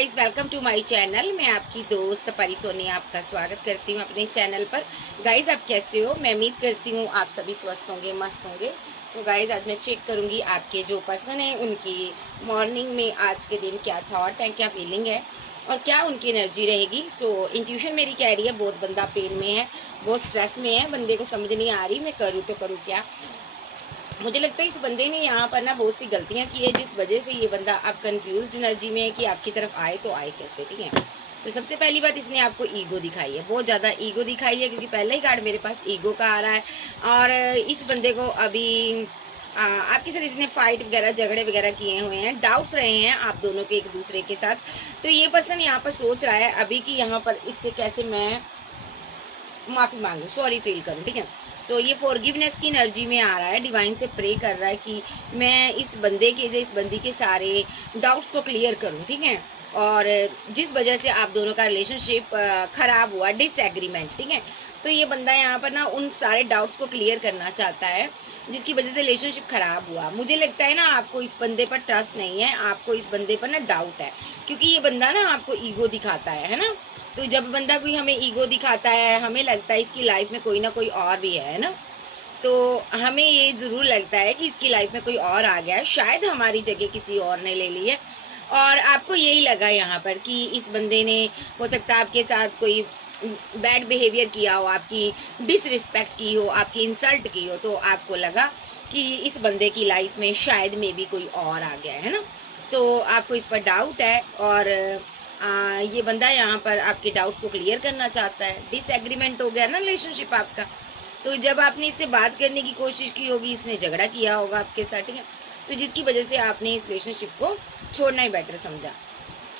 Guys, welcome to my channel. मैं आपकी दोस्त परी सोनी आपका स्वागत करती हूँ अपने चैनल पर। गाइस, आप कैसे हो? मैं उम्मीद करती हूँ आप सभी स्वस्थ होंगे, मस्त होंगे। सो गाइस, आज मैं चेक करूँगी आपके जो पर्सन है उनकी मॉर्निंग में आज के दिन क्या थॉट है, क्या फीलिंग है और क्या उनकी एनर्जी रहेगी। सो इंट्यूशन मेरी कह रही है बहुत बंदा पेन में है, बहुत स्ट्रेस में है, बंदे को समझ नहीं आ रही मैं करूँ तो करूँ क्या। मुझे लगता है इस बंदे ने यहाँ पर ना बहुत सी गलतियां की है, जिस वजह से ये बंदा अब कंफ्यूज्ड एनर्जी में है कि आपकी तरफ आए तो आए कैसे। ठीक है, तो सबसे पहली बात, इसने आपको ईगो दिखाई है, बहुत ज्यादा ईगो दिखाई है, क्योंकि पहला ही कार्ड मेरे पास ईगो का आ रहा है। और इस बंदे को अभी आपके साथ इसने फाइट वगैरह, झगड़े वगैरह किए हुए हैं, डाउट्स रहे हैं आप दोनों के एक दूसरे के साथ। तो ये पर्सन यहाँ पर सोच रहा है अभी कि यहाँ पर इससे कैसे मैं माफी मांगू, सॉरी फील करूं। ठीक है, सो ये फॉरगिवनेस की एनर्जी में आ रहा है, डिवाइन से प्रे कर रहा है कि मैं इस बंदे के इस बंदी के सारे डाउट्स को क्लियर करूं। ठीक है, और जिस वजह से आप दोनों का रिलेशनशिप खराब हुआ, डिसएग्रीमेंट। ठीक है, तो ये बंदा यहाँ पर ना उन सारे डाउट्स को क्लियर करना चाहता है जिसकी वजह से रिलेशनशिप खराब हुआ। मुझे लगता है ना आपको इस बंदे पर ट्रस्ट नहीं है, आपको इस बंदे पर ना डाउट है, क्योंकि ये बंदा ना आपको ईगो दिखाता है ना। तो जब बंदा कोई हमें ईगो दिखाता है, हमें लगता है इसकी लाइफ में कोई ना कोई और भी है ना। तो हमें ये जरूर लगता है कि इसकी लाइफ में कोई और आ गया है, शायद हमारी जगह किसी और ने ले ली है। और आपको यही लगा यहाँ पर कि इस बंदे ने हो सकता है आपके साथ कोई बैड बिहेवियर किया हो, आपकी डिसरिस्पेक्ट की हो, आपकी इंसल्ट की हो, तो आपको लगा कि इस बंदे की लाइफ में शायद में भी कोई और आ गया है ना। तो आपको इस पर डाउट है और ये बंदा यहाँ पर आपके डाउट्स को क्लियर करना चाहता है। डिसएग्रीमेंट हो गया ना रिलेशनशिप आपका, तो जब आपने इससे बात करने की कोशिश की होगी, इसने झगड़ा किया होगा आपके साथ। ठीक है, तो जिसकी वजह से आपने इस रिलेशनशिप को छोड़ना ही बेटर समझा।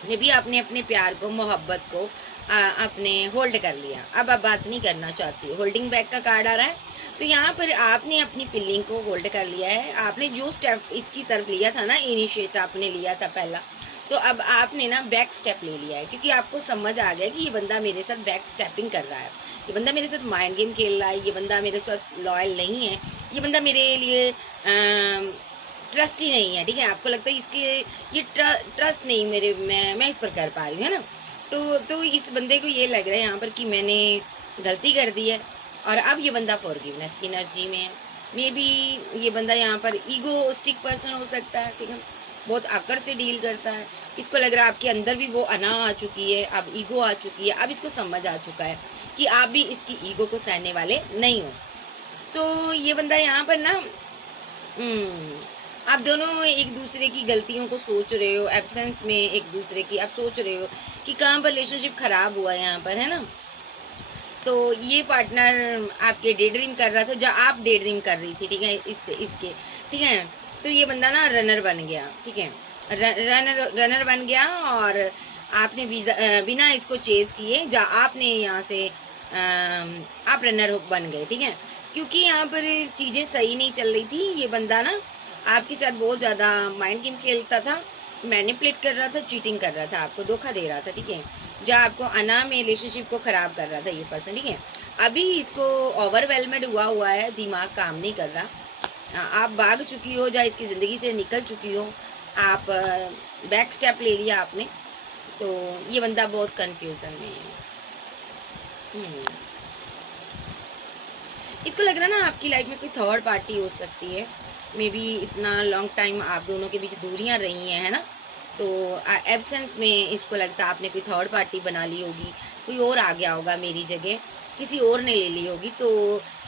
मे भी आपने अपने प्यार को, मोहब्बत को आपने होल्ड कर लिया, अब आप बात नहीं करना चाहती। होल्डिंग बैक का कार्ड आ रहा है, तो यहाँ पर आपने अपनी फीलिंग को होल्ड कर लिया है। आपने जो स्टेप इसकी तरफ लिया था ना, इनिशिएट आपने लिया था पहला, तो अब आपने ना बैक स्टेप ले लिया है, क्योंकि आपको समझ आ गया कि ये बंदा मेरे साथ बैक स्टेपिंग कर रहा है, ये बंदा मेरे साथ माइंड गेम खेल रहा है, ये बंदा मेरे साथ लॉयल नहीं है, ये बंदा मेरे लिए ट्रस्ट ही नहीं है। ठीक है, आपको लगता है इसके ये ट्रस्ट नहीं मेरे मैं इस पर कर पा रही हूँ, है ना। तो इस बंदे को ये लग रहा है यहाँ पर कि मैंने गलती कर दी है, और अब ये बंदा फॉरगिवनेस की एनर्जी में है। मे बी ये बंदा यहाँ पर ईगोस्टिक पर्सन हो सकता है। ठीक है, बहुत आकड़ से डील करता है। इसको लग रहा है आपके अंदर भी वो अना आ चुकी है, अब ईगो आ चुकी है, अब इसको समझ आ चुका है कि आप भी इसकी ईगो को सहने वाले नहीं हो। सो ये बंदा यहाँ पर ना आप दोनों एक दूसरे की गलतियों को सोच रहे हो, एब्सेंस में एक दूसरे की आप सोच रहे हो कि कहाँ पर रिलेशनशिप खराब हुआ है यहाँ पर, है ना। तो ये पार्टनर आपके डे ड्रीम कर रहा था, जब आप डे ड्रीम कर रही थी। ठीक है, इसके ठीक है, तो ये बंदा ना रनर बन गया। ठीक है, रनर बन गया, और आपने बिना इसको चेज किए जहाँ आपने यहाँ से आप रनर बन गए। ठीक है, क्योंकि यहाँ पर चीजें सही नहीं चल रही थी। ये बंदा ना आपके साथ बहुत ज्यादा माइंड गेम खेलता था, मैनिपुलेट कर रहा था, चीटिंग कर रहा था, आपको धोखा दे रहा था। ठीक है, जहाँ आपको अना में रिलेशनशिप को खराब कर रहा था ये पर्सन। ठीक है, अभी इसको ओवरवेलमेड हुआ है, दिमाग काम नहीं कर रहा। आप भाग चुकी हो, या इसकी जिंदगी से निकल चुकी हो, आप बैक स्टेप ले लिया आपने, तो ये बंदा बहुत कंफ्यूजन में है। इसको लग रहा है ना आपकी लाइफ में कोई थर्ड पार्टी हो सकती है। मे बी इतना लॉन्ग टाइम आप दोनों के बीच दूरियां रही हैं, है ना। तो एब्सेंस में इसको लगता है आपने कोई थर्ड पार्टी बना ली होगी, कोई और आ गया होगा मेरी जगह, किसी और ने ले ली होगी। तो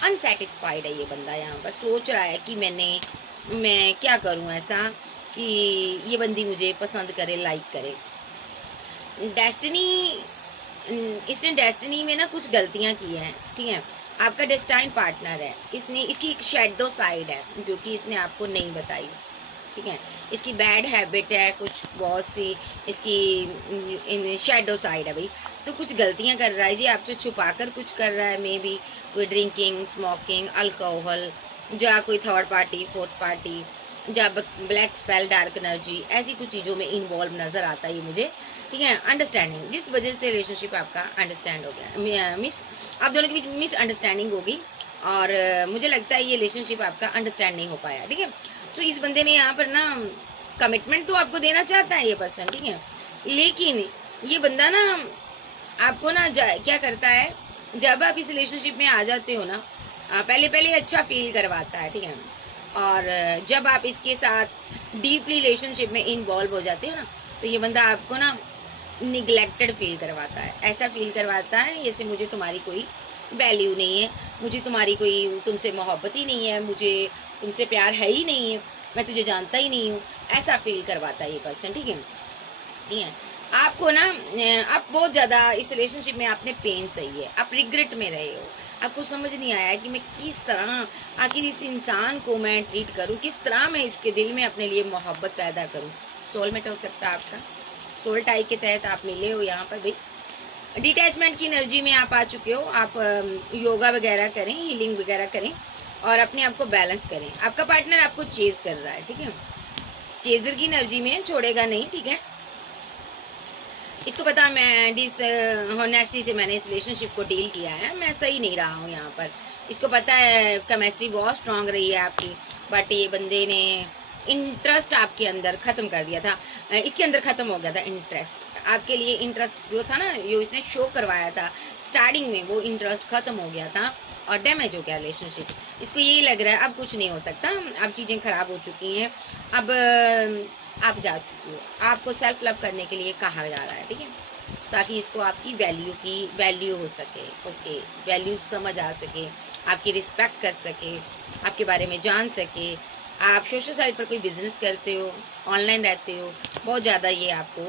अनसेटिस्फाइड है ये बंदा, यहाँ पर सोच रहा है कि मैं क्या करूं ऐसा कि ये बंदी मुझे पसंद करे, लाइक करे। डेस्टिनी, इसने डेस्टिनी में ना कुछ गलतियां की हैं। ठीक है, आपका डेस्टाइन पार्टनर है, इसकी एक शेडो साइड है जो कि इसने आपको नहीं बताई। ठीक है, इसकी बैड हैबिट है कुछ, बहुत सी इसकी शेडो साइड है भाई। तो कुछ गलतियां कर रहा है जी, आपसे छुपाकर कुछ कर रहा है। मे बी कोई ड्रिंकिंग, स्मोकिंग, अल्कोहल, या कोई थर्ड पार्टी, फोर्थ पार्टी, जब ब्लैक स्पेल, डार्क एनर्जी, ऐसी कुछ चीज़ों में इन्वॉल्व नजर आता है ये मुझे। ठीक है, अंडरस्टैंडिंग, जिस वजह से रिलेशनशिप आपका अंडरस्टैंड हो गया, आप दोनों के बीच मिसअंडरस्टैंडिंग होगी, और मुझे लगता है ये रिलेशनशिप आपका अंडरस्टैंड नहीं हो पाया। ठीक है, तो इस बंदे ने यहाँ पर ना कमिटमेंट तो आपको देना चाहता है ये पर्सन। ठीक है, लेकिन ये बंदा ना आपको ना क्या करता है, जब आप इस रिलेशनशिप में आ जाते हो ना, पहले पहले अच्छा फील करवाता है, ठीक है। और जब आप इसके साथ डीपली रिलेशनशिप में इन्वॉल्व हो जाते हो ना, तो ये बंदा आपको ना निगलेक्टेड फील करवाता है। ऐसा फील करवाता है जैसे मुझे तुम्हारी कोई वैल्यू नहीं है, मुझे तुम्हारी कोई तुमसे मोहब्बत ही नहीं है, मुझे तुमसे प्यार है ही नहीं है, मैं तुझे जानता ही नहीं हूँ। ऐसा फील करवाता है ये पर्सन, ठीक है। ठीक है, आपको ना आप बहुत ज़्यादा इस रिलेशनशिप में आपने पेन सही है, आप रिग्रेट में रहे हो, आपको समझ नहीं आया कि मैं किस तरह आखिर इस इंसान को मैं ट्रीट करूं, किस तरह मैं इसके दिल में अपने लिए मोहब्बत पैदा करूं। सोलमेट हो सकता है आपका, सोल टाई के तहत आप मिले हो यहाँ पर भाई। डिटैचमेंट की एनर्जी में आप आ चुके हो। आप योगा वगैरह करें, हीलिंग वगैरह करें और अपने आप को बैलेंस करें। आपका पार्टनर आपको चेज कर रहा है, ठीक है, चेजर की एनर्जी में, छोड़ेगा नहीं, ठीक है। इसको पता मैं डिस हॉनेस्टी से मैंने इस रिलेशनशिप को डील किया है, मैं सही नहीं रहा हूँ यहाँ पर। इसको पता है केमिस्ट्री बहुत स्ट्रांग रही है आपकी, बट ये बंदे ने इंटरेस्ट आपके अंदर खत्म कर दिया था, इसके अंदर खत्म हो गया था इंटरेस्ट। आपके लिए इंटरेस्ट जो था ना, जो इसने शो करवाया था स्टार्टिंग में, वो इंटरेस्ट खत्म हो गया था और डैमेज हो गया रिलेशनशिप। इसको यही लग रहा है अब कुछ नहीं हो सकता, अब चीज़ें खराब हो चुकी हैं, अब आप जा चुकी हो, आपको सेल्फ लव करने के लिए कहा जा रहा है, ठीक है, ताकि इसको आपकी वैल्यू हो सके, ओके, वैल्यू समझ आ सके, आपकी रिस्पेक्ट कर सके, आपके बारे में जान सके। आप सोशल साइट पर कोई बिजनेस करते हो, ऑनलाइन रहते हो, बहुत ज़्यादा ये आपको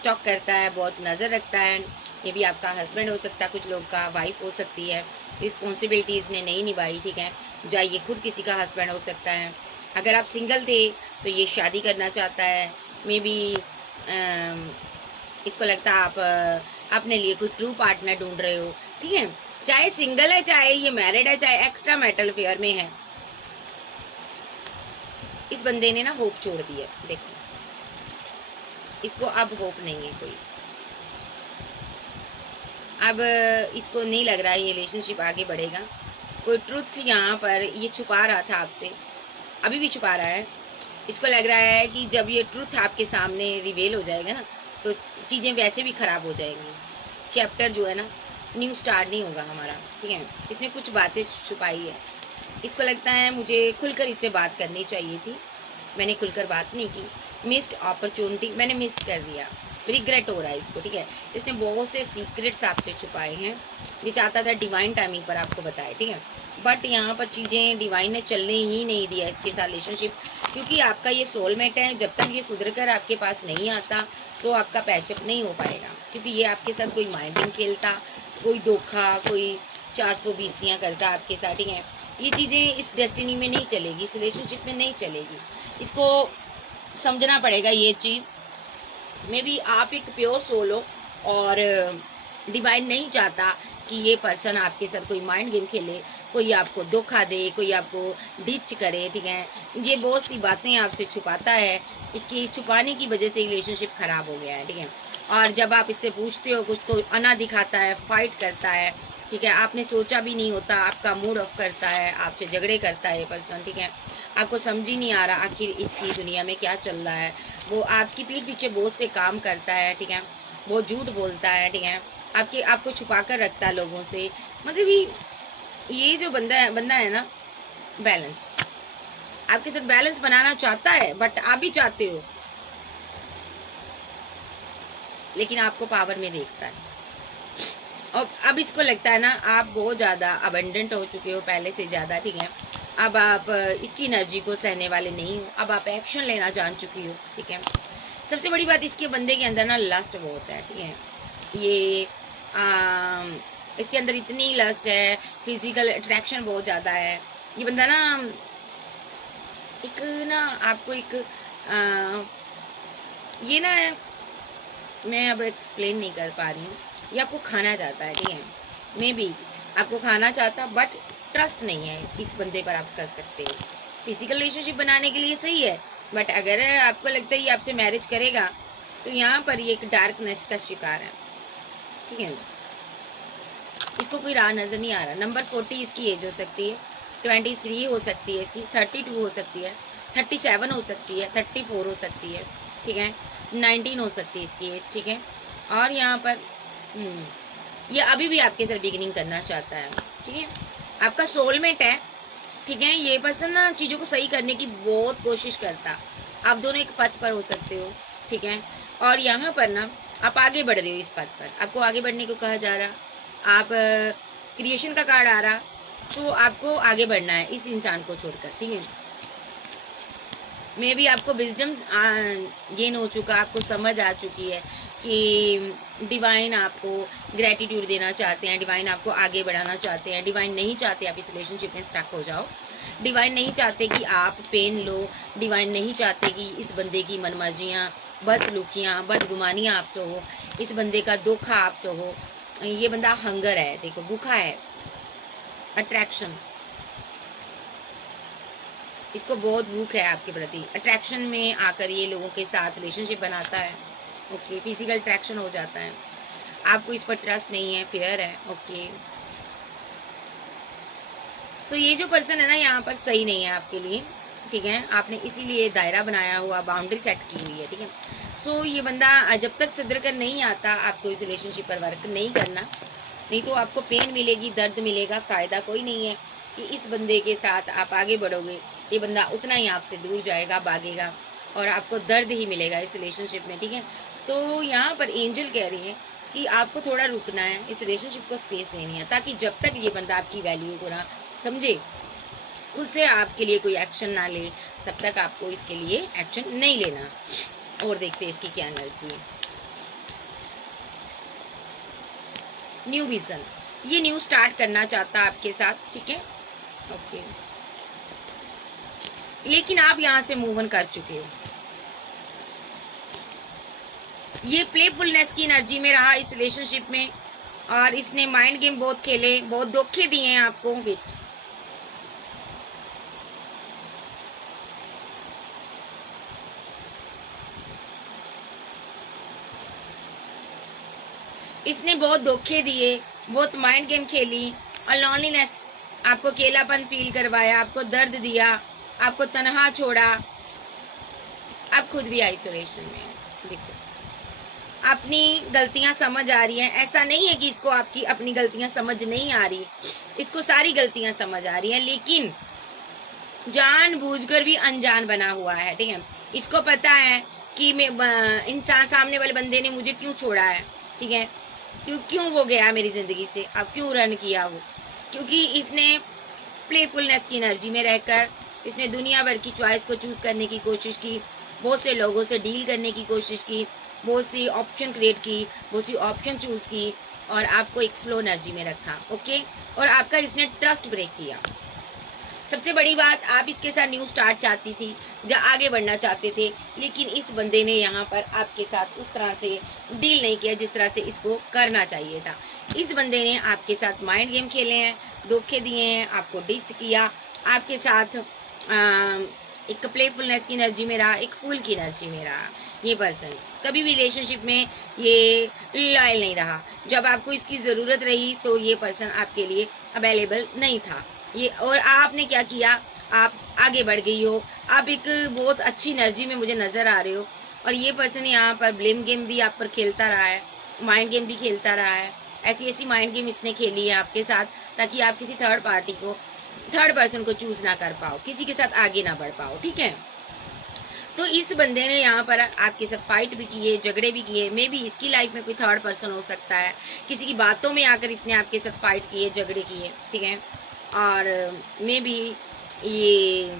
स्टॉक करता है, बहुत नज़र रखता है। ये भी आपका हस्बैंड हो सकता है, कुछ लोग का वाइफ हो सकती है, रिस्पॉन्सिबिलिटीज़ ने नहीं निभाई, ठीक है, या ये खुद किसी का हस्बैंड हो सकता है। अगर आप सिंगल थे तो ये शादी करना चाहता है, मे बी इसको लगता है आप अपने लिए कोई ट्रू पार्टनर ढूंढ रहे हो, ठीक है, चाहे सिंगल है, चाहे ये मैरिड है, चाहे एक्स्ट्रा मैरिटल अफेयर में है। इस बंदे ने ना होप छोड़ दी है, देखो इसको अब होप नहीं है कोई, अब इसको नहीं लग रहा है ये रिलेशनशिप आगे बढ़ेगा। कोई ट्रुथ यहाँ पर ये छुपा रहा था आपसे, अभी भी छुपा रहा है। इसको लग रहा है कि जब ये ट्रुथ आपके सामने रिवेल हो जाएगा ना, तो चीज़ें वैसे भी खराब हो जाएंगी, चैप्टर जो है ना न्यू स्टार्ट नहीं होगा हमारा, ठीक है। इसने कुछ बातें छुपाई है, इसको लगता है मुझे खुलकर इससे बात करनी चाहिए थी, मैंने खुलकर बात नहीं की, मिस्ड अपॉर्चुनिटी मैंने मिस कर दिया, रिग्रेट हो रहा है इसको, ठीक है। इसने बहुत से सीक्रेट्स आपसे छुपाए हैं, ये चाहता था डिवाइन टाइमिंग पर आपको बताए, ठीक है, बट यहाँ पर चीज़ें डिवाइन ने चलने ही नहीं दिया इसके साथ रिलेशनशिप, क्योंकि आपका ये सोलमेट है। जब तक ये सुधर कर आपके पास नहीं आता तो आपका पैचअप नहीं हो पाएगा, क्योंकि ये आपके साथ कोई माइंड गेम खेलता, कोई धोखा, कोई 420 करता आपके साथ, ठीक है। ये चीज़ें इस डेस्टिनी में नहीं चलेगी, इस रिलेशनशिप में नहीं चलेगी, इसको समझना पड़ेगा ये चीज़। मे बी आप एक प्योर सोल हो और डिवाइन नहीं चाहता कि ये पर्सन आपके साथ कोई माइंड गेम खेले, कोई आपको धोखा दे, कोई आपको डिच करे, ठीक है। ये बहुत सी बातें आपसे छुपाता है, इसकी छुपाने की वजह से रिलेशनशिप खराब हो गया है, ठीक है। और जब आप इससे पूछते हो कुछ तो अना दिखाता है, फाइट करता है, ठीक है, आपने सोचा भी नहीं होता, आपका मूड ऑफ करता है, आपसे झगड़े करता है ये पर्सन, ठीक है। आपको समझ ही नहीं आ रहा आखिर इसकी दुनिया में क्या चल रहा है। वो आपकी पीठ पीछे बहुत से काम करता है, ठीक है, वो झूठ बोलता है, ठीक है, आपको छुपा कर रखता है लोगों से। मतलब ये जो बंदा है ना, बैलेंस आपके साथ बैलेंस बनाना चाहता है, बट आप भी चाहते हो, लेकिन आपको पावर में देखता है। और अब इसको लगता है ना आप बहुत ज़्यादा अबंडेंट हो चुके हो पहले से ज़्यादा, ठीक है। अब आप इसकी एनर्जी को सहने वाले नहीं हो, अब आप एक्शन लेना जान चुकी हो, ठीक है। सबसे बड़ी बात, इसके बंदे के अंदर ना लस्ट बहुत है, ठीक है। ये इसके अंदर इतनी लस्ट है, फिजिकल अट्रैक्शन बहुत ज़्यादा है। ये बंदा ना आपको ये ना मैं अब एक्सप्लेन नहीं कर पा रही हूँ, ये आपको खाना चाहता है, ठीक है। मे बी आपको खाना चाहता, बट ट्रस्ट नहीं है इस बंदे पर आप कर सकते हो। फिजिकल रिलेशनशिप बनाने के लिए सही है, बट अगर आपको लगता है ये आपसे मैरिज करेगा तो यहाँ पर ये एक डार्कनेस का शिकार है, ठीक है। इसको कोई राह नजर नहीं आ रहा। नंबर 40 इसकी एज हो सकती है, 23 हो सकती है इसकी, 32 हो सकती है, 37 हो सकती है, 34 हो सकती है, ठीक है, 19 हो सकती है इसकी एज, ठीक है। और यहाँ पर ये अभी भी आपके साथ बिगिनिंग करना चाहता है, ठीक है, आपका सोलमेट है, ठीक है। ये पर्सन ना चीज़ों को सही करने की बहुत कोशिश करता, आप दोनों एक पथ पर हो सकते हो, ठीक है। और यहाँ पर ना आप आगे बढ़ रहे हो इस पथ पर, आपको आगे बढ़ने को कहा जा रहा, आप क्रिएशन का कार्ड आ रहा, तो आपको आगे बढ़ना है इस इंसान को छोड़कर, ठीक है। मे भी आपको विजडम गेन हो चुका, आपको समझ आ चुकी है कि डिवाइन आपको ग्रेटिट्यूड देना चाहते हैं, डिवाइन आपको आगे बढ़ाना चाहते हैं, डिवाइन नहीं चाहते आप इस रिलेशनशिप में स्टक हो जाओ, डिवाइन नहीं चाहते कि आप पेन लो, डिवाइन नहीं चाहते कि इस बंदे की मनमर्जियाँ, बदसलूकियाँ, बदगुमानियाँ आपसे हो, इस बंदे का दुख आपसे हो। ये बंदा हंगर है, देखो भूखा है, अट्रैक्शन, इसको बहुत भूख है आपके प्रति, अट्रैक्शन में आकर ये लोगों के साथ रिलेशनशिप बनाता है, ओके। फिजिकल अट्रैक्शन हो जाता है, आपको इस पर ट्रस्ट नहीं है, फेयर है, ओके। सो ये जो पर्सन है ना यहाँ पर सही नहीं है आपके लिए, ठीक है। आपने इसीलिए दायरा बनाया हुआ, बाउंड्री सेट की हुई है, ठीक है। सो ये बंदा जब तक सुधर कर नहीं आता, आपको इस रिलेशनशिप पर वर्क नहीं करना, नहीं तो आपको पेन मिलेगी, दर्द मिलेगा, फायदा कोई नहीं है कि इस बंदे के साथ आप आगे बढ़ोगे। ये बंदा उतना ही आपसे दूर जाएगा, भागेगा, और आपको दर्द ही मिलेगा इस रिलेशनशिप में, ठीक है। तो यहाँ पर एंजल कह रही है कि आपको थोड़ा रुकना है, इस रिलेशनशिप को स्पेस देनी है, ताकि जब तक ये बंदा आपकी वैल्यू को ना समझे, उससे आपके लिए कोई एक्शन ना ले, तब तक आपको इसके लिए एक्शन नहीं लेना। और देखते हैं इसकी क्या एनर्जी है। न्यू विजन, ये न्यू स्टार्ट करना चाहता है आपके साथ, ठीक है, ओके। लेकिन आप यहाँ से मूव ऑन कर चुके हो, ये प्लेफुलनेस की एनर्जी में रहा इस रिलेशनशिप में, और इसने माइंड गेम बहुत खेले, बहुत धोखे दिए हैं आपको। वेट, इसने बहुत धोखे दिए, बहुत माइंड गेम खेली, और लॉनलीनेस, आपको अकेलापन फील करवाया, आपको दर्द दिया, आपको तनहा छोड़ा, आप खुद भी आइसोलेशन में हैं। देखो, अपनी गलतियां समझ आ रही हैं, ऐसा नहीं है कि इसको आपकी अपनी गलतियां समझ नहीं आ रही, इसको सारी गलतियां समझ आ रही हैं, लेकिन जानबूझकर भी अनजान बना हुआ है, ठीक है। इसको पता है कि मैं इंसान, सामने वाले बंदे ने मुझे क्यों छोड़ा है, ठीक है, क्यों वो गया मेरी जिंदगी से, अब क्यों रन किया वो, क्योंकि इसने प्लेफुलनेस की एनर्जी में रहकर इसने दुनिया भर की चॉइस को चूज करने की कोशिश की, बहुत से लोगों से डील करने की कोशिश की, बहुत सी ऑप्शन क्रिएट की, बहुत सी ऑप्शन चूज की, और आपको एक स्लो एनर्जी में रखा, ओके। और आपका इसने ट्रस्ट ब्रेक किया। सबसे बड़ी बात, आप इसके साथ न्यू स्टार्ट चाहती थी, जहाँ आगे बढ़ना चाहते थे, लेकिन इस बंदे ने यहाँ पर आपके साथ उस तरह से डील नहीं किया जिस तरह से इसको करना चाहिए था। इस बंदे ने आपके साथ माइंड गेम खेले हैं, धोखे दिए हैं, आपको डिच किया, आपके साथ एक प्लेफुलनेस की एनर्जी में रहा, एक फूल की एनर्जी में रहा। ये पर्सन कभी भी रिलेशनशिप में ये लॉयल नहीं रहा, जब आपको इसकी ज़रूरत रही तो ये पर्सन आपके लिए अवेलेबल नहीं था। ये, और आपने क्या किया, आप आगे बढ़ गई हो, आप एक बहुत अच्छी एनर्जी में मुझे नजर आ रहे हो, और ये पर्सन यहाँ पर ब्लेम गेम भी आप पर खेलता रहा है, माइंड गेम भी खेलता रहा है। ऐसी माइंड गेम इसने खेली है आपके साथ, ताकि आप किसी थर्ड पार्टी को, थर्ड पर्सन को चूज ना कर पाओ, किसी के साथ आगे ना बढ़ पाओ, ठीक है। तो इस बंदे ने यहाँ पर आपके साथ फाइट भी किए, झगड़े भी किए, मे भी इसकी लाइफ में कोई थर्ड पर्सन हो सकता है, किसी की बातों में आकर इसने आपके साथ फाइट किए, झगड़े किए, ठीक है। और मे बी ये,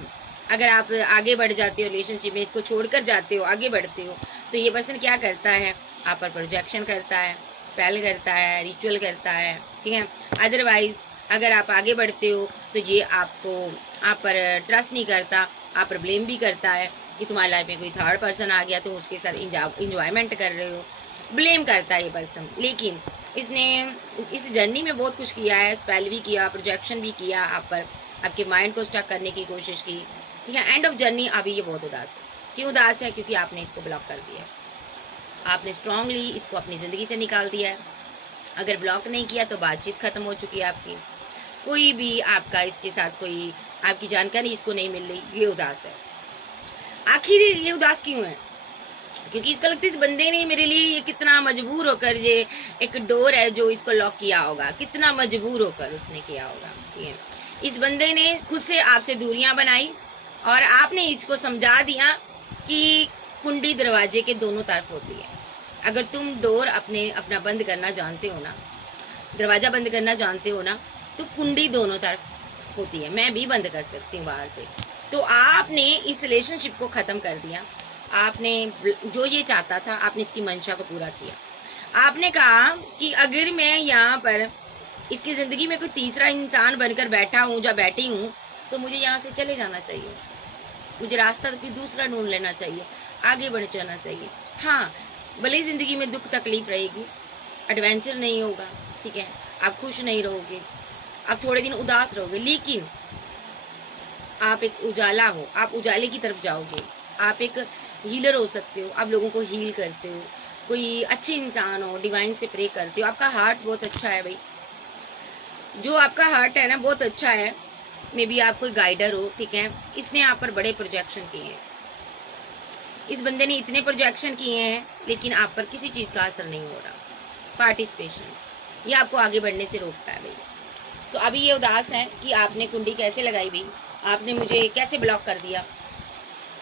अगर आप आगे बढ़ जाते हो रिलेशनशिप में, इसको छोड़कर जाते हो, आगे बढ़ते हो, तो ये पर्सन क्या करता है, आप पर प्रोजेक्शन करता है, स्पेल करता है, रिचुअल करता है, ठीक है। अदरवाइज अगर आप आगे बढ़ते हो तो ये आपको, आप पर ट्रस्ट नहीं करता, आप पर ब्लेम भी करता है कि तुम्हारी लाइफ में कोई थर्ड पर्सन आ गया, तुम उसके साथ इंजॉयमेंट कर रहे हो, ब्लेम करता है ये पर्सन। लेकिन इसने इस जर्नी में बहुत कुछ किया है, स्पेल भी किया, प्रोजेक्शन भी किया, आप पर, आपके माइंड को स्टक करने की कोशिश की, ठीक है। एंड ऑफ जर्नी अभी ये बहुत उदास है। क्यों उदास है? क्योंकि आपने इसको ब्लॉक कर दिया, आपने स्ट्रांगली इसको अपनी ज़िंदगी से निकाल दिया है। अगर ब्लॉक नहीं किया तो बातचीत खत्म हो चुकी है आपकी, कोई भी आपका इसके साथ कोई आपकी जानकारी इसको नहीं मिल रही, ये उदास है। आखिर ये उदास क्यों है? क्योंकि इसको लगता है इस बंदे ने मेरे लिए ये कितना मजबूर होकर, ये एक डोर है जो इसको लॉक किया होगा, कितना मजबूर होकर उसने किया होगा। ठीक है, इस बंदे ने खुद से आपसे दूरियां बनाई और आपने इसको समझा दिया कि कुंडी दरवाजे के दोनों तरफ होती है। अगर तुम डोर अपना बंद करना जानते हो ना, दरवाजा बंद करना जानते हो ना, तो कुंडी दोनों तरफ होती है। मैं भी बंद कर सकती हूँ बाहर से। तो आपने इस रिलेशनशिप को खत्म कर दिया। आपने जो ये चाहता था, आपने इसकी मंशा को पूरा किया। आपने कहा कि अगर मैं यहाँ पर इसकी जिंदगी में कोई तीसरा इंसान बनकर बैठा हूँ या बैठी हूँ, तो मुझे यहाँ से चले जाना चाहिए। मुझे रास्ता कोई दूसरा ढूंढ लेना चाहिए, आगे बढ़ जाना चाहिए। हाँ, भले ही जिंदगी में दुख तकलीफ रहेगी, एडवेंचर नहीं होगा, ठीक है, आप खुश नहीं रहोगे, आप थोड़े दिन उदास रहोगे, लेकिन आप एक उजाला हो, आप उजाले की तरफ जाओगे। आप एक हीलर हो सकते हो, आप लोगों को हील करते हो, कोई अच्छे इंसान हो, डिवाइन से प्रे करते हो। आपका हार्ट बहुत अच्छा है भाई, जो आपका हार्ट है ना बहुत अच्छा है। मे बी आप कोई गाइडर हो, ठीक है। इसने आप पर बड़े प्रोजेक्शन किए हैं, इस बंदे ने इतने प्रोजेक्शन किए हैं, लेकिन आप पर किसी चीज का असर नहीं हो रहा। पार्टिसिपेशन ये आपको आगे बढ़ने से रोकता है भाई। तो अभी ये उदास है कि आपने कुंडी कैसे लगाई भाई, आपने मुझे कैसे ब्लॉक कर दिया,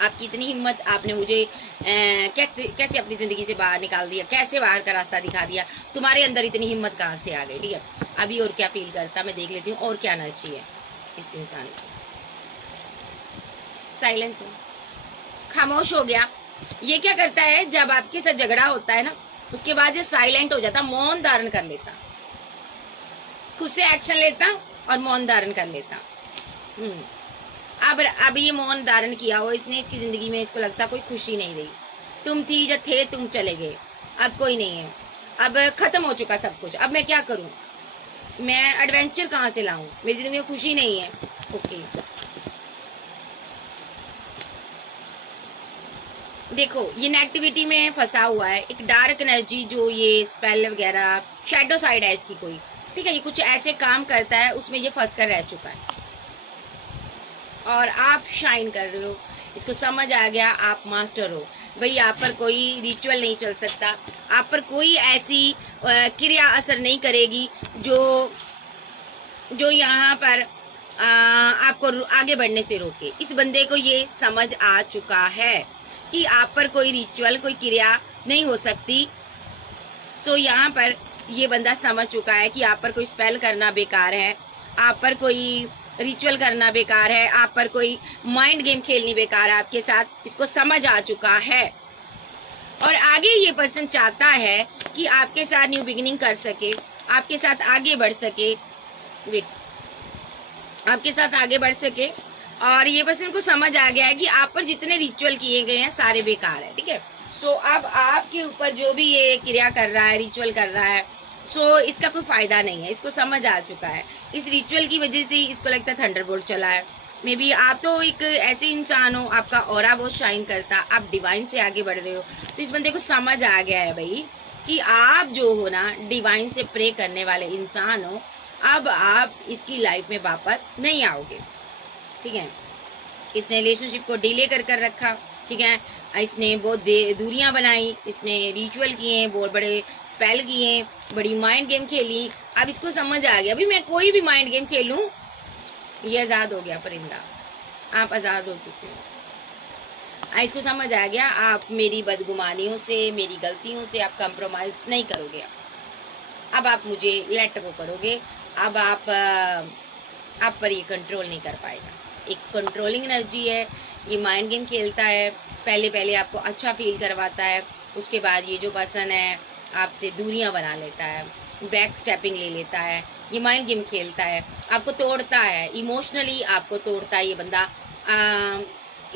आपकी इतनी हिम्मत, आपने मुझे कैसे अपनी जिंदगी से बाहर निकाल दिया, कैसे बाहर का रास्ता दिखा दिया, तुम्हारे अंदर इतनी हिम्मत कहाँ से आ गई। ठीक है, अभी और क्या फील करता मैं देख लेती हूँ, और क्या एनर्जी है इस इंसान की। साइलेंस में खामोश हो गया। ये क्या करता है, जब आपके साथ झगड़ा होता है ना, उसके बाद ये साइलेंट हो जाता, मौन धारण कर लेता, खुद से एक्शन लेता और मौन धारण कर लेता। अब ये मौन धारण किया हो इसने, इसकी जिंदगी में इसको लगता कोई खुशी नहीं रही। तुम थी या थे, तुम चले गए, अब कोई नहीं है, अब खत्म हो चुका सब कुछ, अब मैं क्या करूं, मैं एडवेंचर कहाँ से लाऊं, मेरी जिंदगी में खुशी नहीं है। ओके, देखो ये नेगेटिविटी में फंसा हुआ है, एक डार्क एनर्जी, जो ये स्पेल वगैरह शैडो साइड है इसकी कोई, ठीक है, ये कुछ ऐसे काम करता है, उसमें ये फंस कर रह चुका है और आप शाइन कर रहे हो। इसको समझ आ गया आप मास्टर हो भाई, आप पर कोई रिचुअल नहीं चल सकता, आप पर कोई ऐसी क्रिया असर नहीं करेगी जो यहाँ पर आपको आगे बढ़ने से रोके। इस बंदे को ये समझ आ चुका है कि आप पर कोई रिचुअल, कोई क्रिया नहीं हो सकती। तो यहाँ पर ये बंदा समझ चुका है कि आप पर कोई स्पेल करना बेकार है, आप पर कोई रिचुअल करना बेकार है, आप पर कोई माइंड गेम खेलनी बेकार है आपके साथ। इसको समझ आ चुका है और आगे ये पर्सन चाहता है कि आपके साथ न्यू बिगिनिंग कर सके, आपके साथ आगे बढ़ सके, आपके साथ आगे बढ़ सके। और ये पर्सन को समझ आ गया है कि आप पर जितने रिचुअल किए गए हैं सारे बेकार है, ठीक है। सो अब आपके ऊपर जो भी ये क्रिया कर रहा है, रिचुअल कर रहा है, सो इसका कोई फायदा नहीं है, इसको समझ आ चुका है। इस रिचुअल की वजह से इसको लगता है थंडरबोल्ट चला है। मे बी आप तो एक ऐसे इंसान हो, आपका ऑरा बहुत शाइन करता, आप डिवाइन से आगे बढ़ रहे हो। तो इस बंदे को समझ आ गया है भाई कि आप जो हो ना डिवाइन से प्रे करने वाले इंसान हो, अब आप इसकी लाइफ में वापस नहीं आओगे, ठीक है। इसने रिलेशनशिप को डिले कर रखा, ठीक है, इसने बहुत दूरियां बनाई, इसने रिचुअल किए, बहुत बड़े स्पेल किए, बड़ी माइंड गेम खेली। अब इसको समझ आ गया, अभी मैं कोई भी माइंड गेम खेलूं, ये आजाद हो गया परिंदा, आप आजाद हो चुके हो। इसको समझ आ गया आप मेरी बदगुमानियों से, मेरी गलतियों से आप कंप्रोमाइज नहीं करोगे, अब आप मुझे लेट गो करोगे, अब आप पर ये कंट्रोल नहीं कर पाएगा। एक कंट्रोलिंग एनर्जी है, ये माइंड गेम खेलता है, पहले आपको अच्छा फील करवाता है, उसके बाद ये जो पर्सन है आपसे दूरियां बना लेता है, बैक स्टेपिंग ले लेता है, ये माइंड गेम खेलता है, आपको तोड़ता है, इमोशनली आपको तोड़ता है ये बंदा।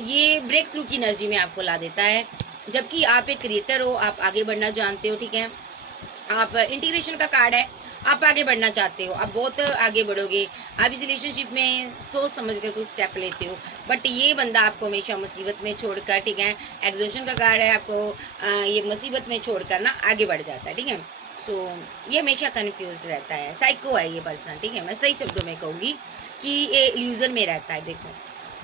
ये ब्रेक थ्रू की एनर्जी में आपको ला देता है, जबकि आप एक क्रिएटर हो, आप आगे बढ़ना जानते हो, ठीक है। आप इंटीग्रेशन का कार्ड है, आप आगे बढ़ना चाहते हो, आप बहुत आगे बढ़ोगे, आप इस रिलेशनशिप में सोच समझ कर कुछ स्टेप लेते हो, बट ये बंदा आपको हमेशा मुसीबत में छोड़कर, ठीक है, एग्जॉशन का कार्ड है, आपको ये मुसीबत में छोड़कर ना आगे बढ़ जाता है, ठीक है। सो ये हमेशा कंफ्यूज्ड रहता है, साइको है ये पर्सन, ठीक है, मैं सही शब्दों में कहूँगी कि ये इल्यूजन में रहता है। देखो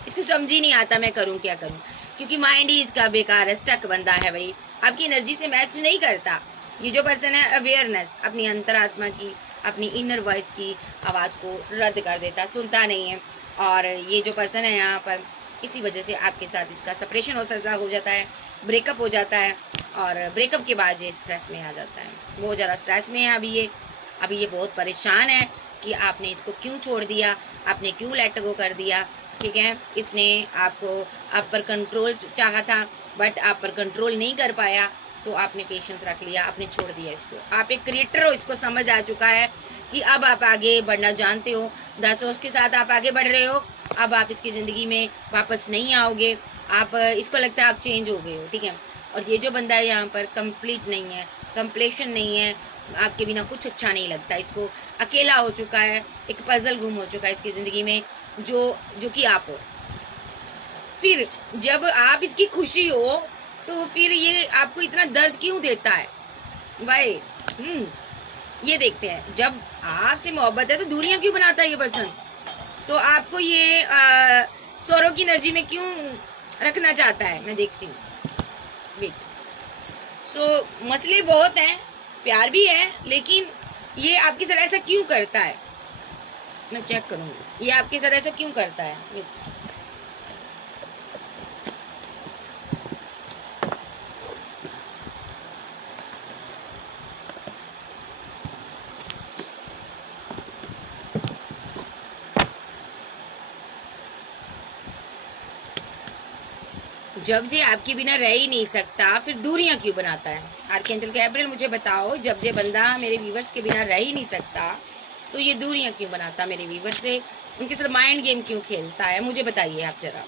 इसको समझ ही नहीं आता मैं करूँ क्या करूँ, क्योंकि माइंड ही इसका बेकार है, स्टक बंदा है भाई। आपकी एनर्जी से मैच नहीं करता। ये जो पर्सन है अवेयरनेस अपनी अंतरात्मा की, अपनी इनर वॉइस की आवाज़ को रद्द कर देता, सुनता नहीं है। और ये जो पर्सन है यहाँ पर, इसी वजह से आपके साथ इसका सेपरेशन हो जाता है, ब्रेकअप हो जाता है। और ब्रेकअप के बाद ये स्ट्रेस में आ जाता है, बहुत ज़्यादा स्ट्रेस में है अभी ये बहुत परेशान है कि आपने इसको क्यों छोड़ दिया, आपने क्यों लेट गो कर दिया। ठीक है, इसने आपको आप पर कंट्रोल चाहा था, बट आप पर कंट्रोल नहीं कर पाया, तो आपने पेशेंस रख लिया, आपने छोड़ दिया इसको। आप एक क्रिएटर हो, इसको समझ आ चुका है कि अब आप आगे बढ़ना जानते हो, 10 रोज के साथ आप आगे बढ़ रहे हो। अब आप इसकी ज़िंदगी में वापस नहीं आओगे, आप इसको लगता है आप चेंज हो गए हो। ठीक है, और ये जो बंदा है यहाँ पर कंप्लीट नहीं है, कंप्लीशन नहीं है, आपके बिना कुछ अच्छा नहीं लगता इसको, अकेला हो चुका है, एक पजल गुम हो चुका है इसकी ज़िंदगी में, जो कि आप हो। फिर जब आप इसकी खुशी हो तो फिर ये आपको इतना दर्द क्यों देता है भाई? ये देखते हैं, जब आपसे मोहब्बत है तो दूरियां क्यों बनाता है ये पर्सन? तो आपको ये सौरों की एनर्जी में क्यों रखना चाहता है? मैं देखती हूँ, वेट। सो मसले बहुत हैं, प्यार भी है, लेकिन ये आपके साथ ऐसा क्यों करता है? मैं चेक करूंगी ये आपके साथ ऐसा क्यों करता है। वेट, जब जे आपके बिना रह ही नहीं सकता, फिर दूरियां क्यों बनाता है? आर्कएंजल गैब्रिएल मुझे बताओ, जब जे बंदा मेरे व्यूवर्स के बिना रह ही नहीं सकता, तो ये दूरियां क्यों बनाता मेरे व्यूवर्स से? उनके साथ माइंड गेम क्यों खेलता है? मुझे बताइए आप जरा।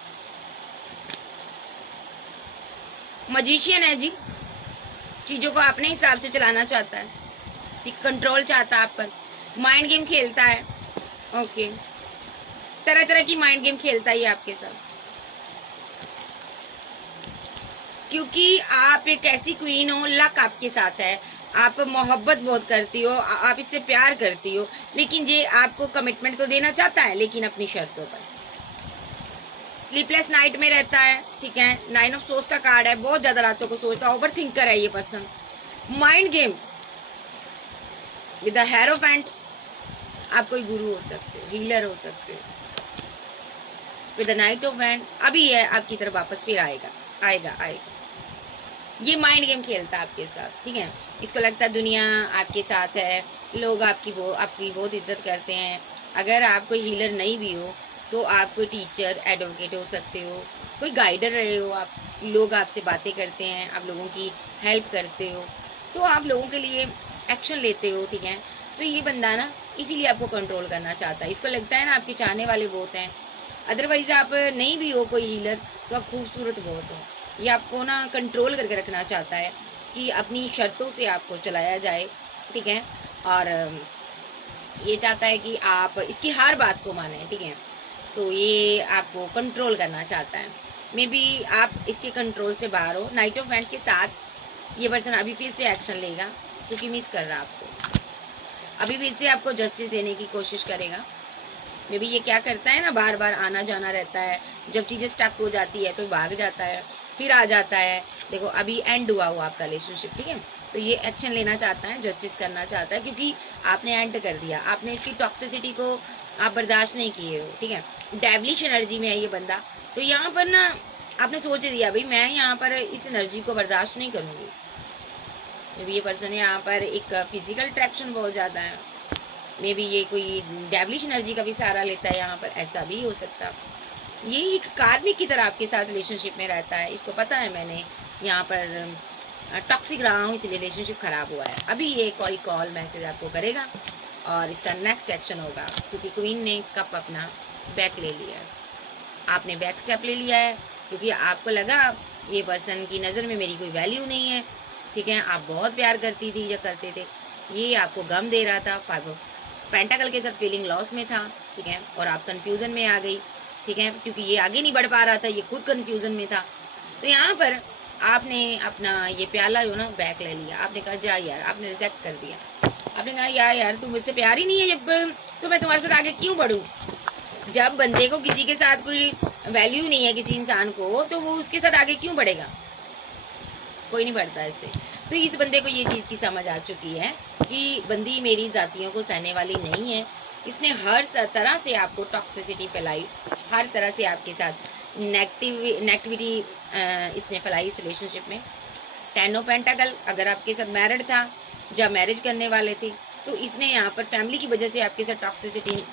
मजिशियन है जी, चीजों को अपने हिसाब से चलाना चाहता है, ठीक, कंट्रोल चाहता है आप पर, माइंड गेम खेलता है। ओके, तरह तरह की माइंड गेम खेलता है ये आपके साथ, क्योंकि आप एक ऐसी क्वीन हो, लक आपके साथ है, आप मोहब्बत बहुत करती हो, आप इससे प्यार करती हो, लेकिन ये आपको कमिटमेंट तो देना चाहता है, लेकिन अपनी शर्तों पर। स्लीपलेस नाइट में रहता है, ठीक है, 9 ऑफ सोर्स का कार्ड है, बहुत ज्यादा रातों को सोचता है, ओवर थिंकर है ये person. Mind game with the hierophant, आप कोई गुरु हो सकते हो, हीलर हो सकते हो। With the night of hand, अभी है आपकी तरफ वापस फिर आएगा। ये माइंड गेम खेलता है आपके साथ, ठीक है। इसको लगता है दुनिया आपके साथ है, लोग आपकी बहुत इज्जत करते हैं। अगर आप कोई हीलर नहीं भी हो तो आप कोई टीचर, एडवोकेट हो सकते हो, कोई गाइडर रहे हो आप, लोग आपसे बातें करते हैं, आप लोगों की हेल्प करते हो, तो आप लोगों के लिए एक्शन लेते हो, ठीक है। तो ये बंदा ना इसीलिए आपको कंट्रोल करना चाहता है। इसको लगता है ना आपके चाहने वाले बहुत हैं, अदरवाइज आप नहीं भी हो कोई हीलर तो आप खूबसूरत बहुत हो। ये आपको ना कंट्रोल करके रखना चाहता है कि अपनी शर्तों से आपको चलाया जाए, ठीक है। और ये चाहता है कि आप इसकी हर बात को माने, ठीक है। तो ये आपको कंट्रोल करना चाहता है। मे बी आप इसके कंट्रोल से बाहर हो। नाइट ऑफ हैंड के साथ ये पर्सन अभी फिर से एक्शन लेगा, क्योंकि मिस कर रहा है आपको, अभी फिर से आपको जस्टिस देने की कोशिश करेगा। मे बी ये क्या करता है ना, बार बार आना जाना रहता है, जब चीज़ें स्टक हो जाती है तो भाग जाता है, फिर आ जाता है। देखो अभी एंड हुआ आपका रिलेशनशिप, ठीक है। तो ये एक्शन लेना चाहता है, जस्टिस करना चाहता है, क्योंकि आपने एंड कर दिया, आपने इसकी टॉक्सिसिटी को आप बर्दाश्त नहीं किए हो, ठीक है। डेविलिश एनर्जी में है ये बंदा, तो यहाँ पर ना आपने सोच दिया भाई मैं यहाँ पर इस एनर्जी को बर्दाश्त नहीं करूँगी। मे बी ये पर्सन यहाँ पर एक फिजिकल अट्रैक्शन बहुत ज़्यादा है, मे बी ये कोई डेविलिश एनर्जी का भी सहारा लेता है यहाँ पर, ऐसा भी हो सकता। ये एक कार्मिक की तरह आपके साथ रिलेशनशिप में रहता है, इसको पता है मैंने यहाँ पर टॉक्सिक रहा हूँ, इसलिए रिलेशनशिप खराब हुआ है। अभी ये कोई कॉल मैसेज आपको करेगा और इसका नेक्स्ट एक्शन होगा, क्योंकि क्वीन ने कप अपना बैक ले लिया है, आपने बैक स्टेप ले लिया है, क्योंकि आपको लगा ये पर्सन की नज़र में मेरी कोई वैल्यू नहीं है, ठीक है। आप बहुत प्यार करती थी या करते थे, ये आपको गम दे रहा था, 5 ऑफ पेंटाकल के साथ फीलिंग लॉस में था, ठीक है। और आप कंफ्यूजन में आ गई, ठीक है, क्योंकि ये आगे नहीं बढ़ पा रहा था, ये खुद कंफ्यूजन में था। तो यहाँ पर आपने अपना ये प्याला जो ना बैक ले लिया, आपने कहा जा यार, आपने रिजेक्ट कर दिया, आपने कहा यार तुम मुझसे प्यार ही नहीं है जब, तो मैं तुम्हारे साथ आगे क्यों बढ़ूँ। जब बंदे को किसी के साथ कोई वैल्यू नहीं है, किसी इंसान को, तो वो उसके साथ आगे क्यों बढ़ेगा। कोई नहीं बढ़ता इससे। तो इस बंदे को ये चीज़ की समझ आ चुकी है कि बंदी मेरी जातियों को सहने वाली नहीं है। इसने हर तरह से आपको टॉक्सिसिटी फैलाई, हर तरह से आपके साथ नेगेटिविटी इसने फैलाई इस रिलेशनशिप में। 10 ऑफ पेंटाकल, अगर आपके साथ मैरिड था, जब मैरिज करने वाले थे, तो इसने यहाँ पर फैमिली की वजह से आपके साथ टॉक्सिसिटी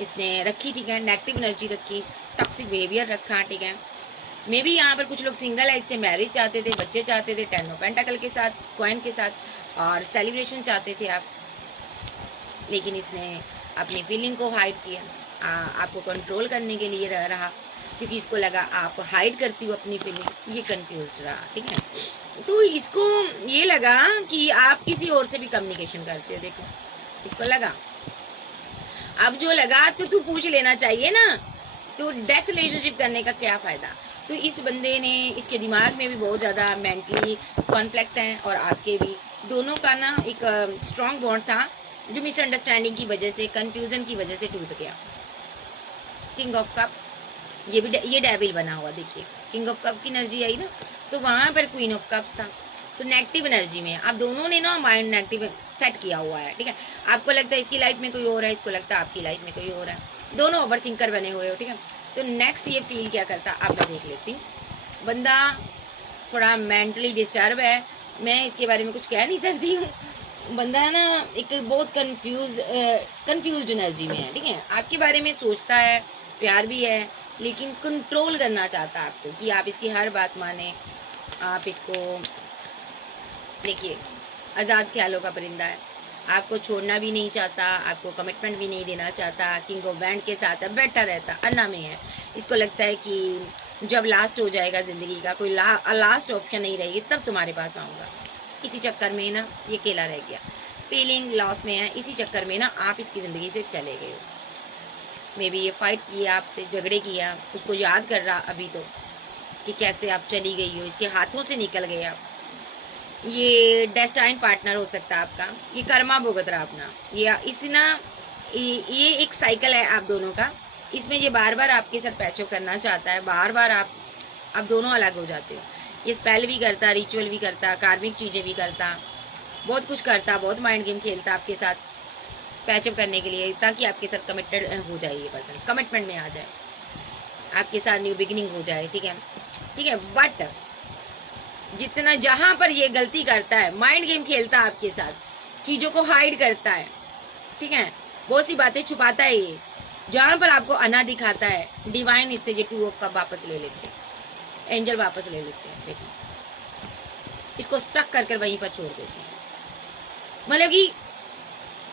इसने रखी, ठीक है, नेगेटिव एनर्जी रखी, टॉक्सिक बिहेवियर रखा, ठीक है। मे भी यहाँ पर कुछ लोग सिंगल है, इससे मैरिज चाहते थे, बच्चे चाहते थे 10 ऑफ पेंटाकल के साथ, कॉइन के साथ, और सेलिब्रेशन चाहते थे आप, लेकिन इसने अपनी फीलिंग को हाइड किया, आपको कंट्रोल करने के लिए रहा, क्योंकि इसको लगा आप हाइड करती हो अपनी फीलिंग, ये कंफ्यूज रहा, ठीक है। तो इसको ये लगा कि आप किसी और से भी कम्युनिकेशन करते हो, देखो इसको लगा, अब जो लगा तो तू पूछ लेना चाहिए ना, तो डेथ रिलेशनशिप करने का क्या फायदा। तो इस बंदे ने, इसके दिमाग में भी बहुत ज्यादा मेंटली कॉन्फ्लिक्ट है, और आपके भी, दोनों का ना एक स्ट्रॉन्ग बॉन्ड था जो मिसअंडरस्टैंडिंग की वजह से, कंफ्यूजन की वजह से टूट गया। किंग ऑफ कप्स, ये डेविल बना हुआ, देखिए किंग ऑफ कप की एनर्जी आई ना, तो वहां पर क्वीन ऑफ कप्स था। तो नेगेटिव एनर्जी में आप दोनों ने ना माइंड नेगेटिव सेट किया हुआ है, ठीक है। आपको लगता है इसकी लाइफ में कोई और है, इसको लगता है आपकी लाइफ में कोई और है, दोनों ओवर थिंकर बने हुए हो, ठीक है। तो नेक्स्ट ये फील क्या करता, आप मैं देख लेती हूँ। बंदा थोड़ा मेंटली डिस्टर्ब है, मैं इसके बारे में कुछ कह नहीं सकती हूँ। बंदा ना एक बहुत कंफ्यूज्ड एनर्जी में है, ठीक है। आपके बारे में सोचता है, प्यार भी है, लेकिन कंट्रोल करना चाहता है आपको, कि आप इसकी हर बात माने, आप इसको देखिए, आज़ाद ख्यालों का परिंदा है, आपको छोड़ना भी नहीं चाहता, आपको कमिटमेंट भी नहीं देना चाहता, किंग ऑफ बैंड के साथ अब बैठा रहता, अन्ना में है। इसको लगता है कि जब लास्ट हो जाएगा जिंदगी का, कोई लास्ट ऑप्शन नहीं रहेगी, तब तुम्हारे पास आऊँगा। इसी चक्कर में ना ये अकेला रह गया, फीलिंग लॉस में है, इसी चक्कर में ना आप इसकी ज़िंदगी से चले गए हो। मे बी ये फाइट किया आपसे, झगड़े किया, उसको याद कर रहा अभी तो कि कैसे आप चली गई हो, इसके हाथों से निकल गए आप। ये डेस्टाइन पार्टनर हो सकता है आपका, ये कर्मा भुगत रहा अपना, ये एक साइकिल है आप दोनों का। इसमें ये बार बार आपके साथ पैचअप करना चाहता है, बार बार आप दोनों अलग हो जाते हो। ये स्पेल भी करता, रिचुअल भी करता, कार्मिक चीज़ें भी करता, बहुत कुछ करता, बहुत माइंड गेम खेलता आपके साथ पैचअप करने के लिए, ताकि आपके साथ कमिटेड हो जाए, ये पर्सन कमिटमेंट में आ जाए, आपके साथ न्यू बिगिनिंग हो जाए, ठीक है, ठीक है। बट जितना जहां पर ये गलती करता है, माइंड गेम खेलता है आपके साथ, चीजों को हाइड करता है, ठीक है, बहुत सी बातें छुपाता है ये, जहां पर आपको अना दिखाता है, डिवाइन इससे ये 2 ऑफ कप वापस ले लेते हैं, एंजल वापस ले लेते हैं, देखिए इसको स्टक कर वहीं पर छोड़ देते हैं। मतलब कि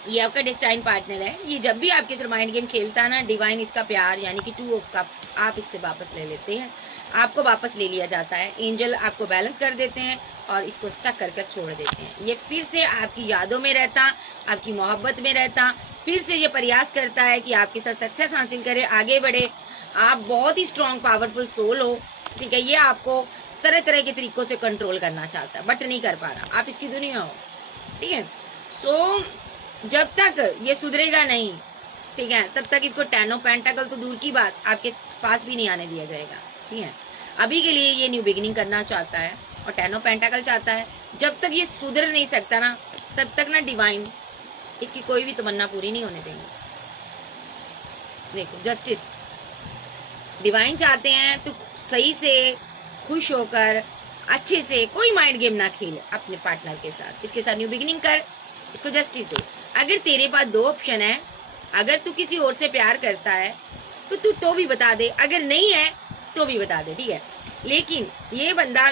ये आपका डेस्टाइन पार्टनर है, ये जब भी आपके साथ माइंड गेम खेलता है ना, डिवाइन इसका प्यार यानी कि 2 ऑफ कप आप इससे वापस ले लेते हैं, आपको वापस ले लिया जाता है, एंजल आपको बैलेंस कर देते हैं और इसको स्टक कर छोड़ देते हैं। ये फिर से आपकी यादों में रहता, आपकी मोहब्बत में रहता, फिर से ये प्रयास करता है कि आपके साथ सक्सेस हासिल करे, आगे बढ़े। आप बहुत ही स्ट्रॉन्ग पावरफुल सोल हो, ठीक है। ये आपको तरह तरह के तरीकों से कंट्रोल करना चाहता है, बट नहीं कर पा रहा, आप इसकी दुनिया हो, ठीक है। सो जब तक ये सुधरेगा नहीं, ठीक है, तब तक इसको 10 ऑफ पेंटाकल तो दूर की बात, आपके पास भी नहीं आने दिया जाएगा, ठीक है। अभी के लिए ये न्यू बिगिनिंग करना चाहता है और 10 ऑफ पेंटाकल चाहता है। जब तक ये सुधर नहीं सकता ना, तब तक ना डिवाइन इसकी कोई भी तमन्ना पूरी नहीं होने देंगे। देखो जस्टिस, डिवाइन चाहते हैं तो सही से खुश होकर अच्छे से, कोई माइंड गेम ना खेल अपने पार्टनर के साथ, इसके साथ न्यू बिगिनिंग कर, इसको जस्टिस दे। अगर तेरे पास 2 ऑप्शन है, अगर तू किसी और से प्यार करता है तो तू तो भी बता दे, अगर नहीं है तो भी बता दे, ठीक है। लेकिन ये बंदा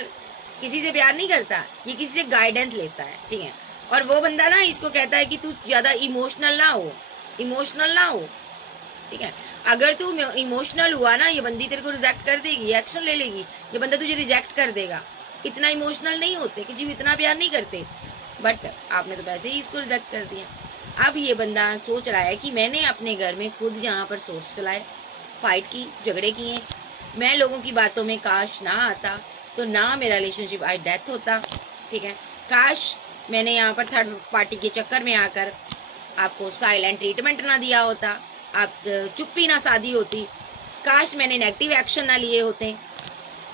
किसी से प्यार नहीं करता, ये किसी से गाइडेंस लेता है, ठीक है। और वो बंदा ना इसको कहता है कि तू ज्यादा इमोशनल ना हो, ठीक है। अगर तू इमोशनल हुआ ना, ये बंदी तेरे को रिजेक्ट कर देगी, एक्शन ले लेगी, ये बंदा तुझे रिजेक्ट कर देगा। इतना इमोशनल नहीं होते, किसी को इतना प्यार नहीं करते, बट आपने तो वैसे ही इसको रिजेक्ट कर दिया। अब ये बंदा सोच रहा है कि मैंने अपने घर में खुद यहाँ पर सोच चलाए, फाइट की, झगड़े किए, मैं लोगों की बातों में काश ना आता तो ना मेरा रिलेशनशिप आज डेथ होता, ठीक है। काश मैंने यहाँ पर थर्ड पार्टी के चक्कर में आकर आपको साइलेंट ट्रीटमेंट ना दिया होता, आप चुप्पी ना साधी होती, काश मैंने नेगेटिव एक्शन ना लिए होते,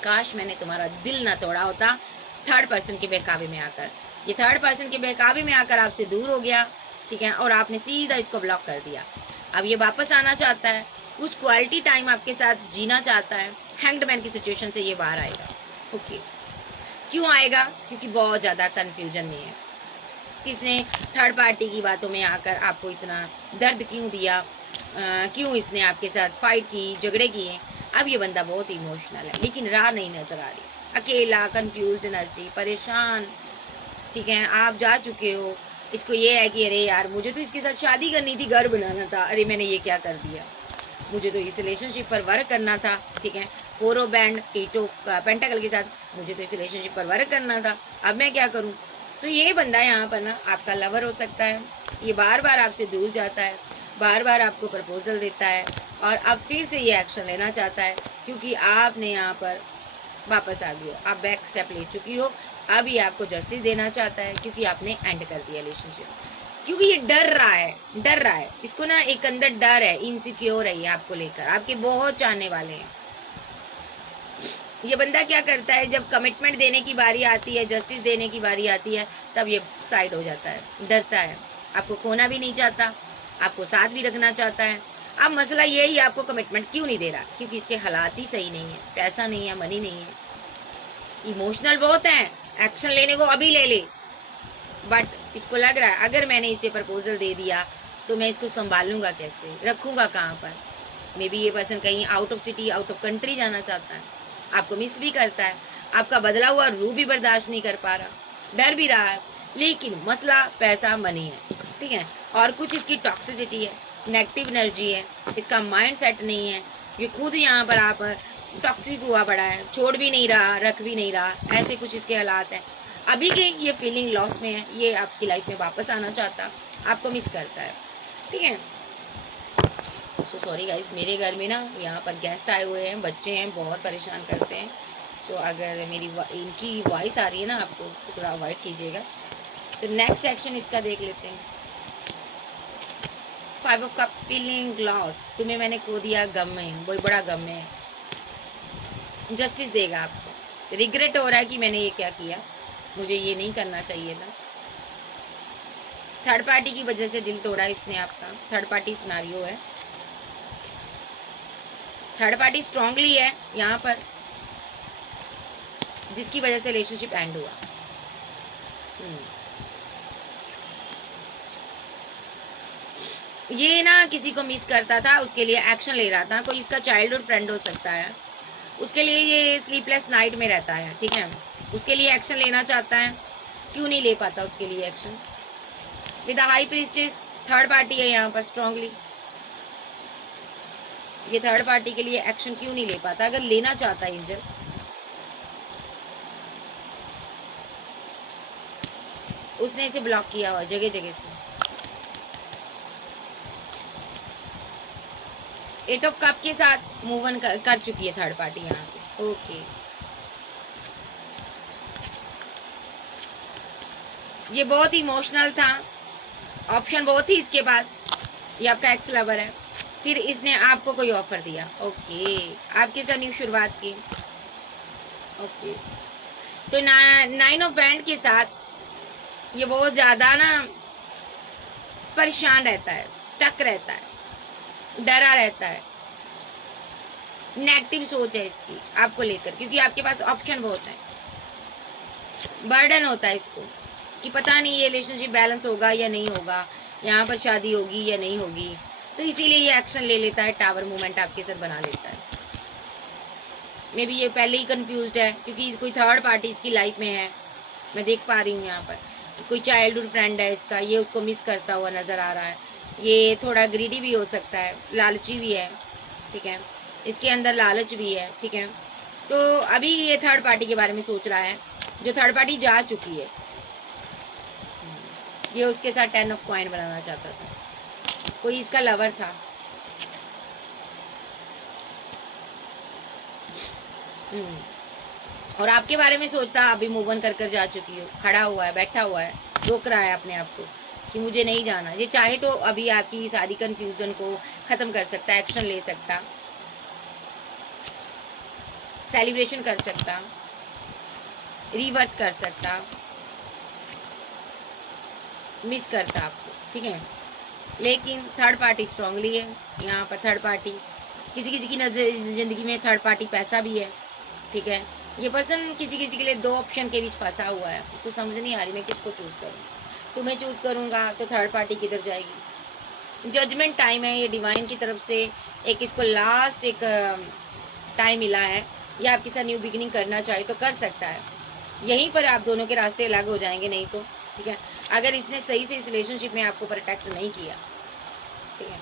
काश मैंने तुम्हारा दिल ना तोड़ा होता, थर्ड पर्सन के बहकावे में आकर। ये थर्ड पर्सन के बहकावे में आकर आपसे दूर हो गया, ठीक है, और आपने सीधा इसको ब्लॉक कर दिया। अब ये वापस आना चाहता है, कुछ क्वालिटी टाइम आपके साथ जीना चाहता है। हैंग्ड मैन की सिचुएशन से ये बाहर आएगा। ओके, क्यों आएगा? क्योंकि बहुत ज्यादा कंफ्यूजन में है। किसने थर्ड पार्टी की बातों में आकर आपको इतना दर्द क्यों दिया, क्यों इसने आपके साथ फाइट की, झगड़े किए। अब ये बंदा बहुत इमोशनल है, लेकिन राह नहीं नजर आ रही। अकेला, कंफ्यूज्ड एनर्जी, परेशान, ठीक है। आप जा चुके हो, इसको ये है कि अरे यार मुझे तो इसके साथ शादी करनी थी, घर बनाना था, अरे मैंने ये क्या कर दिया, मुझे तो इस रिलेशनशिप पर वर्क करना था, ठीक है। 4 ऑफ बैंड, 8 ऑफ पेंटाकल के साथ मुझे तो इस रिलेशनशिप पर वर्क करना था, अब मैं क्या करूं। तो ये बंदा यहाँ पर ना आपका लवर हो सकता है। ये बार बार आपसे दूर जाता है, बार बार आपको प्रपोजल देता है, और अब फिर से ये एक्शन लेना चाहता है, क्योंकि आपने यहाँ पर वापस आ गई हो, आप बैक स्टेप ले चुकी हो। अब ये आपको जस्टिस देना चाहता है, क्योंकि आपने एंड कर दिया रिलेशनशिप। क्योंकि ये डर रहा है, इसको ना एक अंदर डर है, इनसिक्योर है ये आपको लेकर। आपके बहुत चाहने वाले हैं। ये बंदा क्या करता है, जब कमिटमेंट देने की बारी आती है, जस्टिस देने की बारी आती है, तब ये साइड हो जाता है, डरता है, आपको खोना भी नहीं चाहता, आपको साथ भी रखना चाहता है। अब मसला ये ही, आपको कमिटमेंट क्यों नहीं दे रहा? क्योंकि इसके हालात ही सही नहीं है, पैसा नहीं है, मनी नहीं है, इमोशनल बहुत है, एक्शन लेने को अभी ले ले, बट इसको लग रहा है अगर मैंने इसे प्रपोजल दे दिया तो मैं इसको संभालूंगा कैसे, रखूंगा कहाँ पर। मे बी ये पर्सन कहीं out of city, out of country जाना चाहता है, आपको मिस भी करता है, आपका बदला हुआ रूह भी बर्दाश्त नहीं कर पा रहा, डर भी रहा है, लेकिन मसला पैसा मनी है, ठीक है। और कुछ इसकी टॉक्सिसिटी है, नेगेटिव एनर्जी है, इसका माइंड सेट नहीं है, ये खुद यहाँ पर आप टॉक्सिक हुआ पड़ा है, छोड़ भी नहीं रहा, रख भी नहीं रहा, ऐसे कुछ इसके हालात हैं। अभी के ये फीलिंग लॉस में है, ये आपकी लाइफ में वापस आना चाहता, आपको मिस करता है, ठीक है। सो सॉरी गाइस, मेरे घर में ना यहाँ पर गेस्ट आए हुए हैं, बच्चे हैं, बहुत परेशान करते हैं। सो अगर मेरी इनकी वॉइस आ रही है ना आपको, तो थोड़ा अवॉइड कीजिएगा। तो नेक्स्ट एक्शन इसका देख लेते हैं। 5 ऑफ कप, फीलिंग लॉस, तुम्हें मैंने खो दिया, गम में, बहुत बड़ा गम में, जस्टिस देगा आपको। रिग्रेट हो रहा है कि मैंने ये क्या किया, मुझे ये नहीं करना चाहिए था। थर्ड पार्टी की वजह से दिल तोड़ा इसने आपका, थर्ड पार्टी सिनारियो है, थर्ड पार्टी स्ट्रांगली है यहाँ पर, जिसकी वजह से रिलेशनशिप एंड हुआ। ये ना किसी को मिस करता था, उसके लिए एक्शन ले रहा था। कोई इसका चाइल्डहुड फ्रेंड हो सकता है, उसके लिए ये स्लीपलेस नाइट में रहता है, ठीक है, उसके लिए एक्शन लेना चाहता है, क्यों नहीं ले पाता उसके लिए action. With high priestess, third party है यहाँ पर स्ट्रांगली, ये थर्ड पार्टी के लिए एक्शन क्यों नहीं ले पाता? अगर लेना चाहता है एंजल, उसने इसे ब्लॉक किया हुआ जगह जगह से। 8 ऑफ कप के साथ मूव ऑन कर चुकी है थर्ड पार्टी यहाँ से। ओके, ये बहुत इमोशनल था, ऑप्शन बहुत ही इसके पास। ये आपका एक्स लवर है, फिर इसने आपको कोई ऑफर दिया। ओके, आपके साथ न्यू शुरुआत की। ओके, तो 9 ऑफ बैंड के साथ ये बहुत ज्यादा ना परेशान रहता है, स्टक रहता है, डरा रहता है, नेगेटिव सोच है इसकी आपको लेकर, क्योंकि आपके पास ऑप्शन बहुत है। बर्डन होता है इसको कि पता नहीं ये रिलेशनशिप बैलेंस होगा या नहीं होगा, यहाँ पर शादी होगी या नहीं होगी, तो इसीलिए ये एक्शन ले लेता है, टावर मूवमेंट आपके साथ बना लेता है। मे बी ये पहले ही कंफ्यूज्ड है, क्योंकि कोई थर्ड पार्टी इसकी लाइफ में है, मैं देख पा रही हूँ यहाँ पर। कोई चाइल्डहुड फ्रेंड है इसका, ये उसको मिस करता हुआ नजर आ रहा है। ये थोड़ा ग्रीडी भी हो सकता है, लालची भी है, ठीक है, इसके अंदर लालच भी है, ठीक है। तो अभी ये थर्ड पार्टी के बारे में सोच रहा है, जो थर्ड पार्टी जा चुकी है। ये उसके साथ 10 ऑफ कॉइन बनाना चाहता था, कोई इसका लवर था। और आपके बारे में सोचता, अभी मूव ऑन कर जा चुकी हो, खड़ा हुआ है, बैठा हुआ है, रोक रहा है अपने आप को कि मुझे नहीं जाना। ये चाहे तो अभी आपकी सारी कंफ्यूजन को खत्म कर सकता, एक्शन ले सकता, सेलिब्रेशन कर सकता, रिवर्स कर सकता, मिस करता आपको, ठीक है। लेकिन थर्ड पार्टी स्ट्रांगली है यहाँ पर। थर्ड पार्टी किसी किसी की नजर जिंदगी में थर्ड पार्टी पैसा भी है, ठीक है। ये पर्सन किसी किसी के लिए दो ऑप्शन के बीच फंसा हुआ है, उसको समझ नहीं आ रही मैं किसको चूज करूँ। तुम्हें चूज करूंगा तो थर्ड पार्टी किधर जाएगी। जजमेंट टाइम है ये डिवाइन की तरफ से, एक इसको लास्ट एक टाइम मिला है। या आपके साथ न्यू बिगिनिंग करना चाहे तो कर सकता है, यहीं पर आप दोनों के रास्ते अलग हो जाएंगे, नहीं तो ठीक है। अगर इसने सही से इस रिलेशनशिप में आपको प्रोटेक्ट नहीं किया, ठीक है,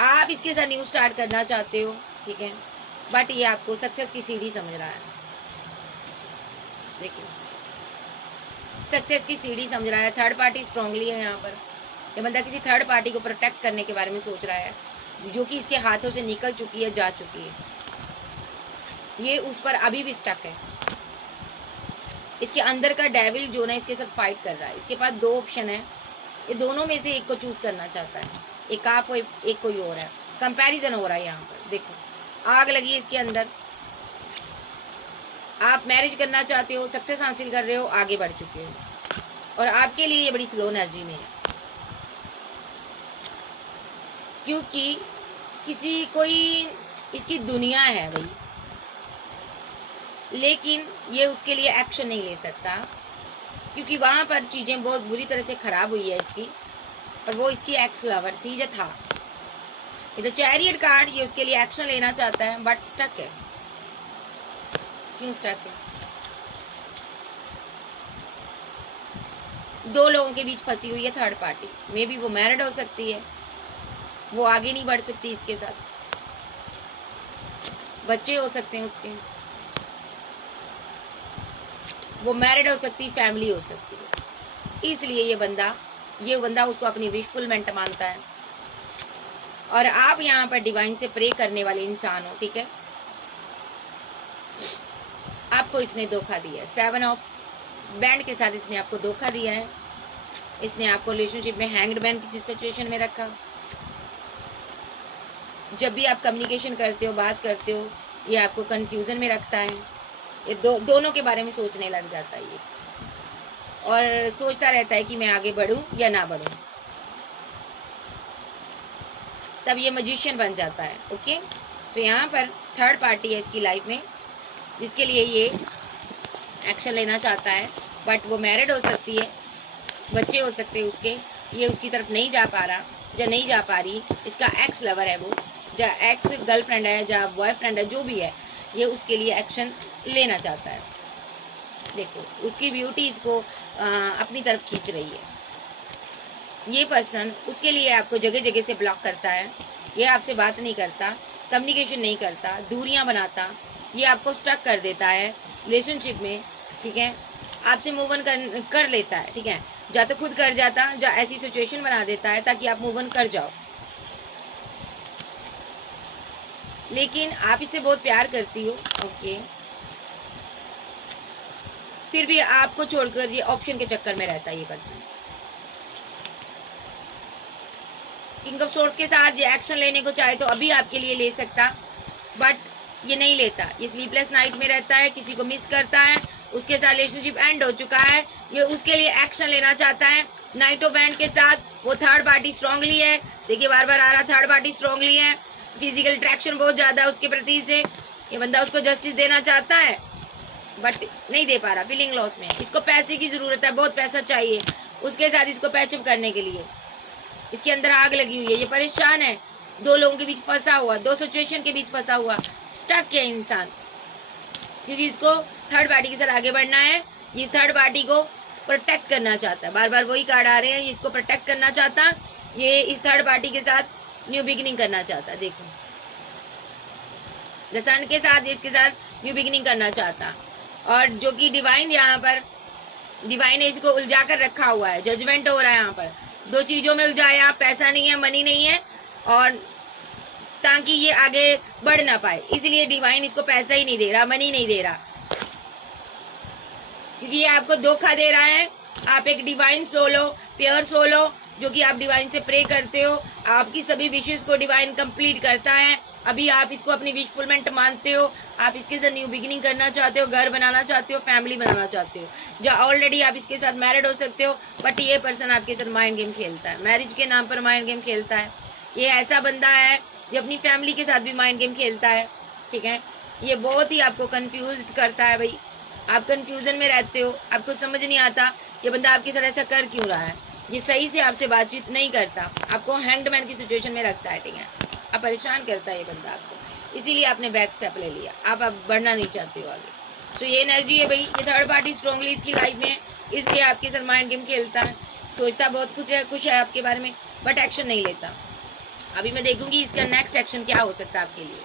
आप इसके साथ न्यू स्टार्ट करना चाहते हो, ठीक है, बट ये आपको सक्सेस की सीढ़ी समझ रहा है। देखिए सक्सेस की सीढ़ी समझ रहा है। थर्ड पार्टी स्ट्रांगली है यहाँ पर। ये बंदा किसी थर्ड पार्टी को प्रोटेक्ट करने के बारे में सोच रहा है, जो कि इसके हाथों से निकल चुकी है, जा चुकी है। ये उस पर अभी भी स्टक है। इसके अंदर का डेविल जो ना इसके साथ फाइट कर रहा है। इसके पास दो ऑप्शन है, ये दोनों में से एक को चूज करना चाहता है। एक आप हो, एक कोई और है। कंपैरिजन हो रहा है यहाँ पर। देखो आग लगी है इसके अंदर। आप मैरिज करना चाहते हो, सक्सेस हासिल कर रहे हो, आगे बढ़ चुके हो, और आपके लिए ये बड़ी स्लो एनर्जी में है, क्योंकि किसी कोई इसकी दुनिया है भाई, लेकिन ये उसके लिए एक्शन नहीं ले सकता, क्योंकि वहां पर चीजें बहुत बुरी तरह से खराब हुई है इसकी, और वो इसकी एक्स लवर थी जो था। ये तो चैरियट कार्ड, ये उसके लिए एक्शन लेना चाहता है बट स्टक है। क्यों स्टक है? दो लोगों के बीच फंसी हुई है थर्ड पार्टी। मे बी वो मैरिड हो सकती है, वो आगे नहीं बढ़ सकती इसके साथ, बच्चे हो सकते हैं उसके, वो मैरिड हो सकती, फैमिली हो सकती है। इसलिए ये बंदा उसको अपनी विशफुलमेंट मानता है। और आप यहाँ पर डिवाइन से प्रे करने वाले इंसान हो, ठीक है। आपको इसने धोखा दिया है। 7 ऑफ बैंड के साथ इसने आपको धोखा दिया है। इसने आपको रिलेशनशिप में हैंग्ड मैन की सिचुएशन में रखा। जब भी आप कम्युनिकेशन करते हो, बात करते हो, ये आपको कंफ्यूजन में रखता है। ये दोनों के बारे में सोचने लग जाता है ये, और सोचता रहता है कि मैं आगे बढ़ूं या ना बढ़ूं। तब ये मैजिशियन बन जाता है। ओके, तो यहाँ पर थर्ड पार्टी है इसकी लाइफ में, जिसके लिए ये एक्शन लेना चाहता है, बट वो मैरिड हो सकती है, बच्चे हो सकते हैं उसके, ये उसकी तरफ नहीं जा पा रहा या नहीं जा पा रही। इसका एक्स लवर है वो, या एक्स गर्लफ्रेंड है, या बॉयफ्रेंड है, जो भी है, ये उसके लिए एक्शन लेना चाहता है। देखो उसकी ब्यूटी इसको अपनी तरफ खींच रही है। ये पर्सन उसके लिए आपको जगह जगह से ब्लॉक करता है, ये आपसे बात नहीं करता, कम्युनिकेशन नहीं करता, दूरियां बनाता, ये आपको स्टक कर देता है रिलेशनशिप में, ठीक है। आपसे मूव ऑन कर लेता है, ठीक है, या तो खुद कर जाता, या ऐसी सिचुएशन बना देता है ताकि आप मूव ऑन कर जाओ। लेकिन आप इससे बहुत प्यार करती हो, ओके, फिर भी आपको छोड़कर ये ऑप्शन के चक्कर में रहता है ये पर्सन। किंग ऑफ सोर्ड्स के साथ ये एक्शन लेने को चाहे तो अभी आपके लिए ले सकता, बट ये नहीं लेता। ये स्लीपलेस नाइट में रहता है, किसी को मिस करता है, उसके साथ रिलेशनशिप एंड हो चुका है, ये उसके लिए एक्शन लेना चाहता है। नाइट ऑफ बैंड के साथ वो थर्ड पार्टी स्ट्रांगली है। देखिए बार बार आ रहा, थर्ड पार्टी स्ट्रांगली है, फिजिकल अट्रैक्शन बहुत ज्यादा उसके प्रति से। ये बंदा उसको जस्टिस देना चाहता है बट नहीं दे पा रहा, फीलिंग लॉस में। इसको पैसे की जरूरत है, बहुत पैसा चाहिए उसके साथ इसको पैचअप करने के लिए। इसके अंदर आग लगी हुई है, ये परेशान है, दो लोगों के बीच फंसा हुआ, दो सिचुएशन के बीच फंसा हुआ, स्टक है इंसान, क्योंकि इसको थर्ड पार्टी के साथ आगे बढ़ना है। इस थर्ड पार्टी को प्रोटेक्ट करना चाहता है। बार बार वही कार्ड आ रहे हैं, इसको प्रोटेक्ट करना चाहता, ये इस थर्ड पार्टी के साथ न्यू बिगिनिंग करना चाहता। देखो द सन के साथ इसके साथ न्यू बिगिनिंग करना चाहता, और जो कि डिवाइन यहाँ पर डिवाइन एज को उलझा कर रखा हुआ है। जजमेंट हो रहा है यहाँ पर, दो चीजों में उलझाया, पैसा नहीं है, मनी नहीं है, और ताकि ये आगे बढ़ ना पाए, इसलिए डिवाइन इसको पैसा ही नहीं दे रहा, मनी नहीं दे रहा, क्योंकि ये आपको धोखा दे रहा है। आप एक डिवाइन सोल हो, प्योर सोल हो, जो कि आप डिवाइन से प्रे करते हो, आपकी सभी विशेष को डिवाइन कंप्लीट करता है, अभी आप इसको अपनी विश फुलमेंट मानते हो, आप इसके साथ न्यू बिगिनिंग करना चाहते हो, घर बनाना चाहते हो, फैमिली बनाना चाहते हो, जो ऑलरेडी आप इसके साथ मैरिड हो सकते हो, बट ये पर्सन आपके साथ माइंड गेम खेलता है, मैरिज के नाम पर माइंड गेम खेलता है। ये ऐसा बंदा है जो अपनी फैमिली के साथ भी माइंड गेम खेलता है, ठीक है। ये बहुत ही आपको कंफ्यूज करता है भाई, आप कंफ्यूजन में रहते हो, आपको समझ नहीं आता ये बंदा आपके साथ ऐसा कर क्यों रहा है। ये सही से आपसे बातचीत नहीं करता, आपको हैंगड की सिचुएशन में रखता है, ठीक है। आप परेशान करता है ये बंदा आपको, इसीलिए आपने बैक स्टेप ले लिया, आप अब बढ़ना नहीं चाहते हो आगे। तो ये एनर्जी है भाई, ये थर्ड पार्टी स्ट्रांगली इसकी लाइफ में, इसलिए आपके साथ माइंड गेम खेलता है, सोचता बहुत कुछ है आपके बारे में, बट एक्शन नहीं लेता। अभी मैं देखूंगी इसका नेक्स्ट एक्शन क्या हो सकता है आपके लिए।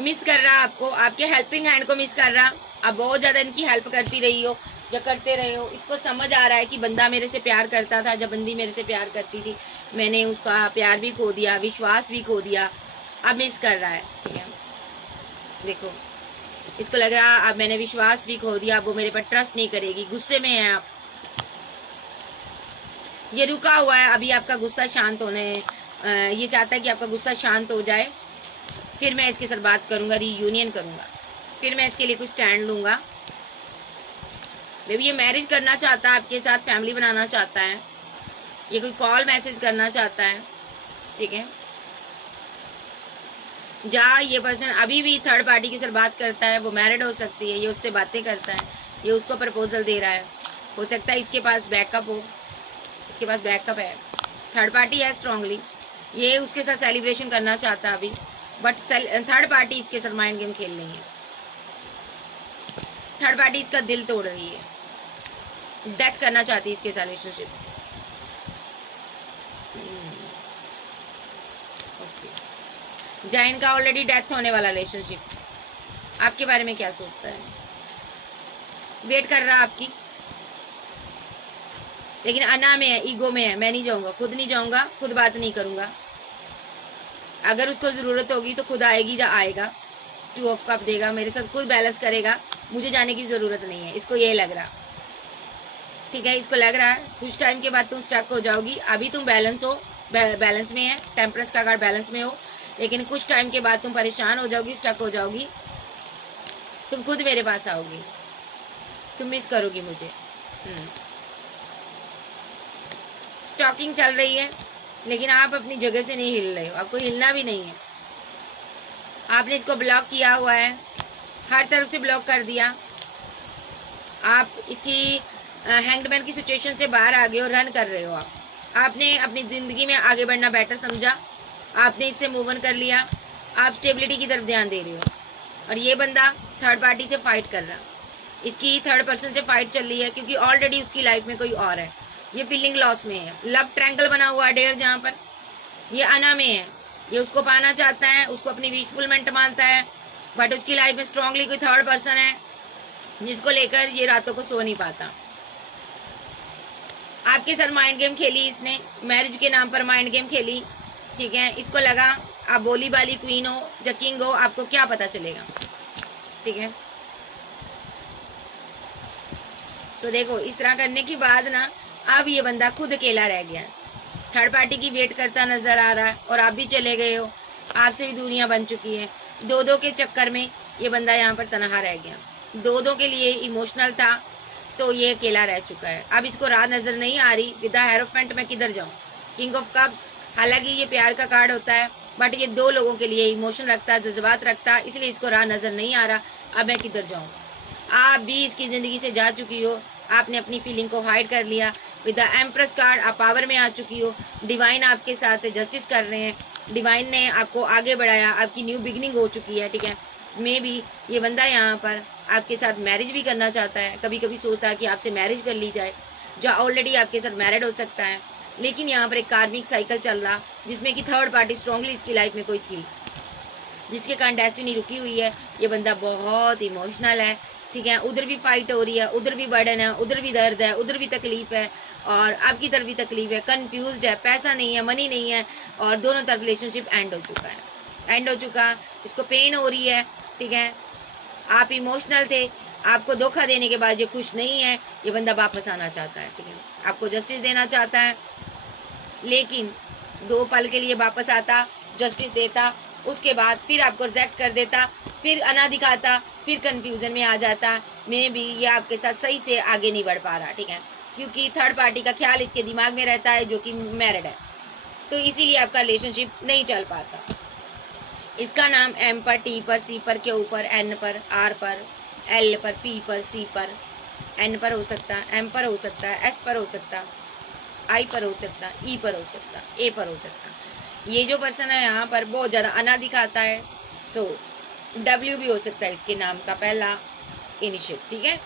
मिस कर रहा आपको, आपके हेल्पिंग हैंड को मिस कर रहा। आप बहुत ज्यादा इनकी हेल्प करती रही हो, जो करते रहे हो। इसको समझ आ रहा है कि बंदा मेरे से प्यार करता था, जब बंदी मेरे से प्यार करती थी मैंने उसका प्यार भी खो दिया, विश्वास भी खो दिया, अब मिस कर रहा है, ठीक है। देखो इसको लग रहा अब मैंने विश्वास भी खो दिया, अब वो मेरे पर ट्रस्ट नहीं करेगी, गुस्से में है आप, ये रुका हुआ है। अभी आपका गुस्सा शांत होने, ये चाहता है कि आपका गुस्सा शांत हो जाए, फिर मैं इसके साथ बात करूंगा, रीयूनियन करूंगा, फिर मैं इसके लिए कुछ स्टैंड लूंगा। बेबी ये मैरिज करना चाहता है आपके साथ, फैमिली बनाना चाहता है, ये कोई कॉल मैसेज करना चाहता है, ठीक है। जहाँ ये पर्सन अभी भी थर्ड पार्टी के साथ बात करता है, वो मैरिड हो सकती है, ये उससे बातें करता है, ये उसको प्रपोजल दे रहा है, हो सकता है इसके पास बैकअप हो, इसके पास बैकअप है, थर्ड पार्टी है स्ट्रांगली, ये उसके साथ सेलिब्रेशन करना चाहता है अभी, बट थर्ड पार्टी इसके साथ माइंड गेम खेल रही है, थर्ड पार्टी इसका दिल तोड़ रही है, डेथ करना चाहती है इसके साथ रिलेशनशिप। जहाँ इनका ऑलरेडी डेथ होने वाला रिलेशनशिप, आपके बारे में क्या सोचता है, वेट कर रहा आपकी, लेकिन अना में है, ईगो में है, मैं नहीं जाऊंगा, खुद नहीं जाऊंगा, खुद बात नहीं करूंगा, अगर उसको जरूरत होगी तो खुद आएगी, जा आएगा, 2 ऑफ कप देगा, मेरे साथ खुद बैलेंस करेगा, मुझे जाने की जरूरत नहीं है, इसको ये लग रहा, ठीक है। इसको लग रहा है कुछ टाइम के बाद तुम स्टक हो जाओगी, अभी तुम बैलेंस हो, बैलेंस में है, टेम्परेंस का कार्ड बैलेंस में हो, लेकिन कुछ टाइम के बाद तुम परेशान हो जाओगी, स्टक हो जाओगी, तुम खुद मेरे पास आओगी, तुम मिस करोगी मुझे। स्टॉकिंग चल रही है, लेकिन आप अपनी जगह से नहीं हिल रहे हो, आपको हिलना भी नहीं है, आपने इसको ब्लॉक किया हुआ है, हर तरफ से ब्लॉक कर दिया, आप इसकी हैंगडमैन की सिचुएशन से बाहर आ गए हो, रन कर रहे हो आपने अपनी जिंदगी में आगे बढ़ना बेटर समझा, आपने इससे मूव ऑन कर लिया, आप स्टेबिलिटी की तरफ ध्यान दे रहे हो, और ये बंदा थर्ड पार्टी से फाइट कर रहा, इसकी थर्ड पर्सन से फाइट चल रही है, क्योंकि ऑलरेडी उसकी लाइफ में कोई और है, ये फीलिंग लॉस में है, लव ट्रैंगल बना हुआ है डेयर, जहाँ पर ये अना में है, ये उसको पाना चाहता है, उसको अपनी विशफुलमेंट मानता है, बट उसकी लाइफ में स्ट्रांगली कोई थर्ड पर्सन है जिसको लेकर ये रातों को सो नहीं पाता। आपके साथ माइंड गेम खेली इसने, मैरिज के नाम पर माइंड गेम खेली, ठीक है। इसको लगा आप बोली बाली क्वीन हो या किंग हो, आपको क्या पता चलेगा, ठीक है। सो देखो इस तरह करने के बाद ना अब ये बंदा खुद अकेला रह गया, थर्ड पार्टी की वेट करता नजर आ रहा है, और आप भी चले गए हो, आपसे भी दूरियां बन चुकी है, 2-2 के चक्कर में ये बंदा यहाँ पर तनहा रह गया, 2-2 के लिए इमोशनल था, तो ये अकेला रह चुका है। अब इसको राह नजर नहीं आ रही, विद द हेरोफेंट मैं किधर जाऊं, किंग ऑफ कप्स, हालांकि ये प्यार का कार्ड होता है, बट ये 2 लोगों के लिए इमोशन रखता है, जज्बात रखता है, इसलिए इसको राह नजर नहीं आ रहा, अब मैं किधर जाऊं। आप भी इसकी जिंदगी से जा चुकी हो, आपने अपनी फीलिंग को हाइड कर लिया, विद द एम्प्रेस कार्ड आप पावर में आ चुकी हो, डिवाइन आपके साथ जस्टिस कर रहे हैं, डिवाइन ने आपको आगे बढ़ाया, आपकी न्यू बिगिनिंग हो चुकी है, ठीक है। मे भी ये बंदा यहाँ पर आपके साथ मैरिज भी करना चाहता है, कभी कभी सोचता है कि आपसे मैरिज कर ली जाए, जो ऑलरेडी आपके साथ मैरिड हो सकता है, लेकिन यहाँ पर एक कार्मिक साइकिल चल रहा जिसमें कि थर्ड पार्टी स्ट्रांगली इसकी लाइफ में कोई थी, जिसके कारण डेस्टिनी रुकी हुई है। ये बंदा बहुत इमोशनल है, ठीक है, उधर भी फाइट हो रही है, उधर भी बर्डन है, उधर भी दर्द है, उधर भी तकलीफ है, और आपकी तरफ भी तकलीफ है, कंफ्यूज्ड है, पैसा नहीं है, मनी नहीं है, और दोनों तरफ रिलेशनशिप एंड हो चुका है, एंड हो चुका, इसको पेन हो रही है, ठीक है। आप इमोशनल थे, आपको धोखा देने के बाद ये खुश नहीं है, ये बंदा वापस आना चाहता है, ठीक है, आपको जस्टिस देना चाहता है, लेकिन 2 पल के लिए वापस आता, जस्टिस देता, उसके बाद फिर आपको रिजेक्ट कर देता, फिर अना दिखाता, फिर कंफ्यूजन में आ जाता। मे भी ये आपके साथ सही से आगे नहीं बढ़ पा रहा, ठीक है, क्योंकि थर्ड पार्टी का ख्याल इसके दिमाग में रहता है जो कि मैरिड है, तो इसीलिए आपका रिलेशनशिप नहीं चल पाता। इसका नाम एम पर, टी पर, सी पर, क्यू पर, एन पर, आर पर, एल पर, पी पर, सी पर, एन पर हो सकता है, एम पर हो सकता है, एस पर हो सकता है, आई पर हो सकता है, ई पर हो सकता है, ए पर हो सकता है। ये जो पर्सन है यहाँ पर बहुत ज़्यादा अना दिखाता है, तो डब्ल्यू भी हो सकता है इसके नाम का पहला इनिशियल, ठीक है।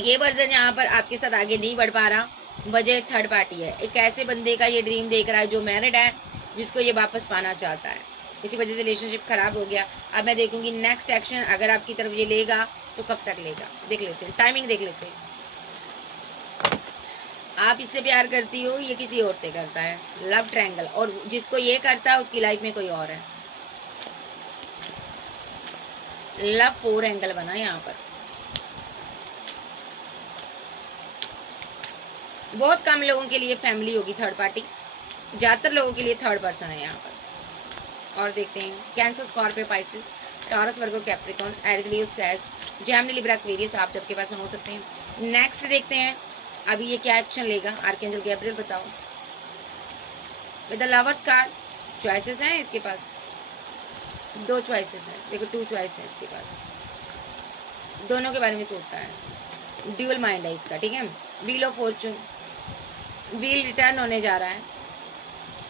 ये वर्जन यहाँ पर आपके साथ आगे नहीं बढ़ पा रहा, वजह थर्ड पार्टी है। एक ऐसे बंदे का ये ड्रीम देख रहा है जो मैरिड है, जिसको ये वापस पाना चाहता है, इसी वजह से रिलेशनशिप खराब हो गया। अब मैं देखूंगी नेक्स्ट एक्शन अगर आपकी तरफ ये लेगा तो कब तक लेगा, देख लेते हैं, टाइमिंग देख लेते हैं। आप इससे प्यार करती हो, ये किसी और से करता है, लव ट्रायंगल, और जिसको ये करता है उसकी लाइफ में कोई और है। लव 4 एंगल बना यहाँ पर, बहुत कम लोगों के लिए फैमिली होगी थर्ड पार्टी, ज्यादातर लोगों के लिए थर्ड पर्सन है यहाँ पर। और देखते हैं कैंसर, स्कॉर्पियो, पाइसिस, टॉरस, वर्गो, कैप्रिकॉर्न, एरीज, लियो, सैज, जेमिनी, लिब्रा, एक्वेरियस, आप सबके पास हो सकते हैं। नेक्स्ट देखते हैं अभी ये क्या एक्शन लेगा। आर्कएंजल गैब्रियल बताओ। With the lovers card choices हैं इसके पास, 2 चॉइसेस हैं, देखो 2 चॉइस है इसके पास, दोनों के बारे में सोचता है, ड्यूअल माइंड है इसका, ठीक है। Wheel of Fortune, wheel return होने जा रहा है,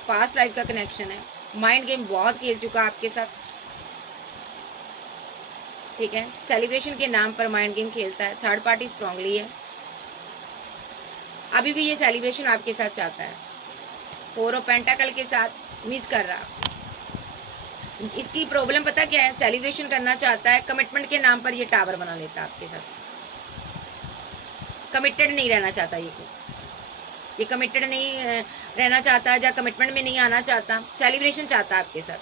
पास्ट लाइफ का कनेक्शन है, माइंड गेम बहुत खेल चुका आपके साथ, ठीक है। सेलिब्रेशन के नाम पर माइंड गेम खेलता है, थर्ड पार्टी स्ट्रांगली है, अभी भी ये सेलिब्रेशन आपके साथ चाहता है, 4 ऑफ पेंटाकल के साथ मिस कर रहा। इसकी प्रॉब्लम पता क्या है, सेलिब्रेशन करना चाहता है, कमिटमेंट के नाम पर ये टावर बना लेता है आपके साथ, कमिटेड नहीं रहना चाहता, ये कमिटेड नहीं रहना चाहता, या कमिटमेंट में नहीं आना चाहता, सेलिब्रेशन चाहता है आपके साथ,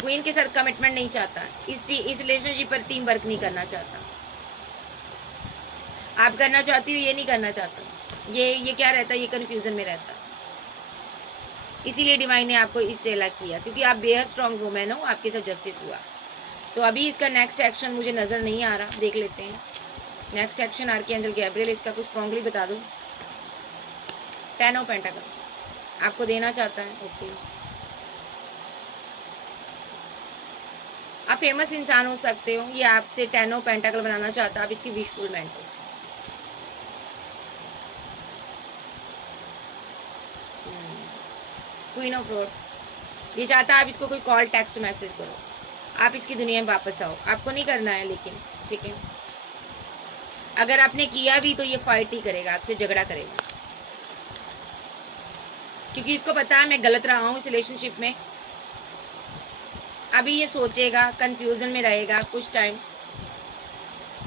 क्वीन के साथ कमिटमेंट नहीं चाहता, इस रिलेशनशिप पर टीम वर्क नहीं करना चाहता। आप करना चाहती हो, ये नहीं करना चाहता, ये क्या रहता है, ये कंफ्यूजन में रहता है। इसीलिए डिवाइन ने आपको इससे अलग किया, क्योंकि आप बेहद स्ट्रांग वुमेन हो, आपके साथ जस्टिस हुआ। तो अभी इसका नेक्स्ट एक्शन मुझे नजर नहीं आ रहा, देख लेते हैं नेक्स्ट एक्शन। आर्कएंजल गैब्रियल इसका कुछ स्ट्रांगली बता दो। 10 ऑफ पेंटाकल आपको देना चाहता है, ओके। आप फेमस इंसान हो सकते हो, ये आपसे 10 ऑफ पेंटाकल बनाना चाहता है, आप इसकी विशफुल मैन हो। क्वीन ऑफ रोड, ये चाहता है आप इसको कोई कॉल, टेक्स्ट, मैसेज करो, आप इसकी दुनिया में वापस आओ, आपको नहीं करना है लेकिन, ठीक है। अगर आपने किया भी तो ये फाइट ही करेगा, आपसे झगड़ा करेगा, क्योंकि इसको पता है मैं गलत रहा हूँ इस रिलेशनशिप में। अभी ये सोचेगा, कंफ्यूजन में रहेगा कुछ टाइम,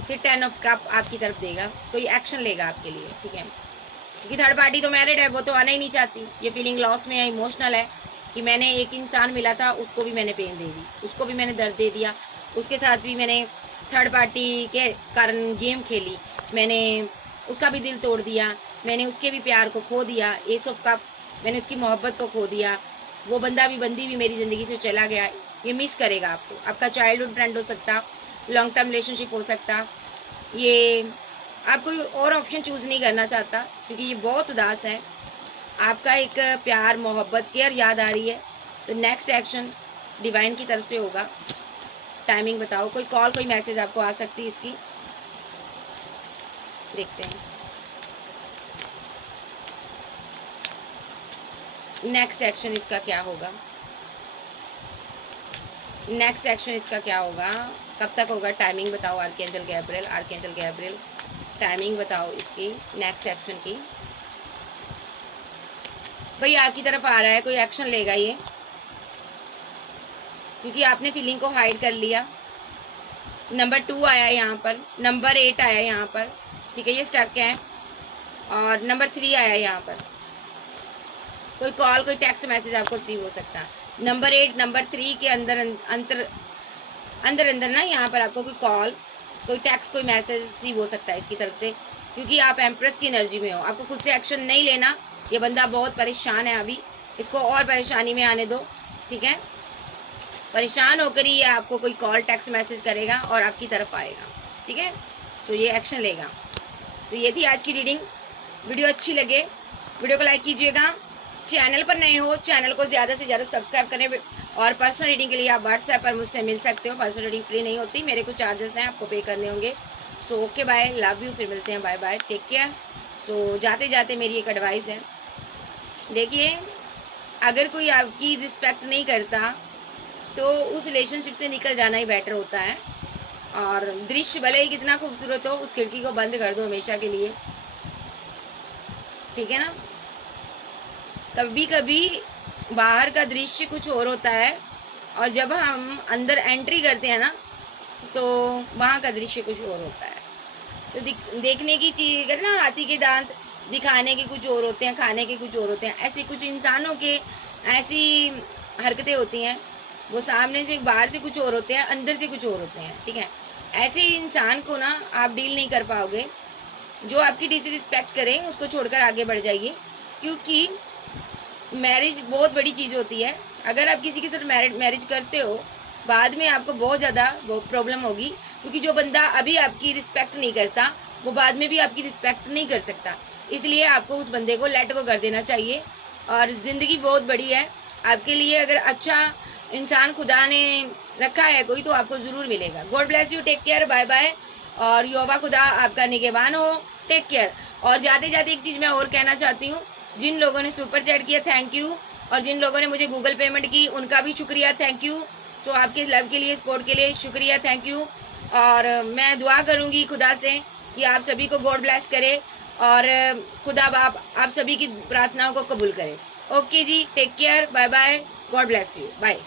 फिर 10 ऑफ कप आपकी तरफ देगा, कोई एक्शन लेगा आपके लिए, ठीक है। क्योंकि थर्ड पार्टी तो मैरिड है, वो तो आना ही नहीं चाहती, ये फीलिंग लॉस में है, इमोशनल है कि मैंने एक इंसान मिला था, उसको भी मैंने पेन दे दी, उसको भी मैंने दर्द दे दिया, उसके साथ भी मैंने थर्ड पार्टी के कारण गेम खेली, मैंने उसका भी दिल तोड़ दिया, मैंने उसके भी प्यार को खो दिया, एस ऑफ कप, मैंने उसकी मोहब्बत को खो दिया, वो बंदी भी मेरी ज़िंदगी से चला गया। ये मिस करेगा आपको, आपका चाइल्डहुड फ्रेंड हो सकता, लॉन्ग टर्म रिलेशनशिप हो सकता, ये आप कोई और ऑप्शन चूज नहीं करना चाहता, क्योंकि ये बहुत उदास है, आपका एक प्यार, मोहब्बत, केयर याद आ रही है। तो नेक्स्ट एक्शन डिवाइन की तरफ से होगा। टाइमिंग बताओ, कोई कॉल, कोई मैसेज आपको आ सकती है इसकी, देखते हैं। नेक्स्ट एक्शन इसका क्या होगा, नेक्स्ट एक्शन इसका क्या होगा, कब तक होगा, टाइमिंग बताओ। Archangel Gabriel, archangel Gabriel timing बताओ इसकी नेक्स्ट एक्शन की। भाई आपकी तरफ आ रहा है, कोई एक्शन लेगा ये, क्योंकि आपने फीलिंग को हाइड कर लिया। नंबर 2 आया यहाँ पर, नंबर 8 आया यहाँ पर, ठीक है, ये स्टक है, और नंबर 3 आया यहाँ पर। कोई कॉल, कोई टेक्स्ट मैसेज आपको रिसीव हो सकता है। नंबर 8, नंबर 3 के अंदर अंतर अंदर अंदर ना यहाँ पर आपको कोई कॉल, कोई टेक्स्ट, कोई मैसेज रिसीव हो सकता है इसकी तरफ से, क्योंकि आप एम्प्रेस की एनर्जी में हो। आपको खुद से एक्शन नहीं लेना। ये बंदा बहुत परेशान है अभी, इसको और परेशानी में आने दो, ठीक है। परेशान होकर ही ये आपको कोई कॉल टेक्स्ट मैसेज करेगा और आपकी तरफ आएगा, ठीक है। सो ये एक्शन लेगा। तो ये थी आज की रीडिंग। वीडियो अच्छी लगे वीडियो को लाइक कीजिएगा। चैनल पर नए हो चैनल को ज़्यादा से ज़्यादा सब्सक्राइब करें। और पर्सनल रीडिंग के लिए आप व्हाट्सएप पर मुझसे मिल सकते हो। पर्सनल रीडिंग फ्री नहीं होती, मेरे कुछ चार्जेस हैं, आपको पे करने होंगे। So okay bye, love you, फिर मिलते हैं, bye bye, take care. So जाते जाते मेरी एक एडवाइस है, देखिए अगर कोई आपकी रिस्पेक्ट नहीं करता तो उस रिलेशनशिप से निकल जाना ही बेटर होता है। और दृश्य भले ही कितना खूबसूरत हो, उस खिड़की को बंद कर दो हमेशा के लिए, ठीक है ना। कभी कभी बाहर का दृश्य कुछ और होता है और जब हम अंदर एंट्री करते हैं ना तो वहाँ का दृश्य कुछ और होता है। तो देखने की चीज, कहते ना हाथी के दांत दिखाने के कुछ और होते हैं, खाने के कुछ और होते हैं। ऐसे कुछ इंसानों के ऐसी हरकतें होती हैं, वो सामने से बाहर से कुछ और होते हैं, अंदर से कुछ और होते हैं, ठीक है। ऐसे इंसान को ना आप डील नहीं कर पाओगे। जो आपकी डिसरिस्पेक्ट करें उसको छोड़कर आगे बढ़ जाइए, क्योंकि मैरिज बहुत बड़ी चीज़ होती है। अगर आप किसी के साथ मैरिज करते हो, बाद में आपको बहुत ज़्यादा प्रॉब्लम होगी, क्योंकि जो बंदा अभी आपकी रिस्पेक्ट नहीं करता वो बाद में भी आपकी रिस्पेक्ट नहीं कर सकता। इसलिए आपको उस बंदे को लेट गो कर देना चाहिए। और ज़िंदगी बहुत बड़ी है आपके लिए। अगर अच्छा इंसान खुदा ने रखा है कोई, तो आपको ज़रूर मिलेगा। God bless you, take care, bye bye. और यहोवा खुदा आपका निगहबान हो, टेक केयर। और जाते जाते एक चीज़ मैं और कहना चाहती हूँ, जिन लोगों ने सुपर चैट किया थैंक यू, और जिन लोगों ने मुझे गूगल पेमेंट की उनका भी शुक्रिया, थैंक यू। सो आपके लव के लिए, सपोर्ट के लिए शुक्रिया, थैंक यू। और मैं दुआ करूँगी खुदा से कि आप सभी को गॉड ब्लेस करे और खुदा बाप आप सभी की प्रार्थनाओं को कबूल करे। ओके जी, take care, bye bye, God bless you, bye.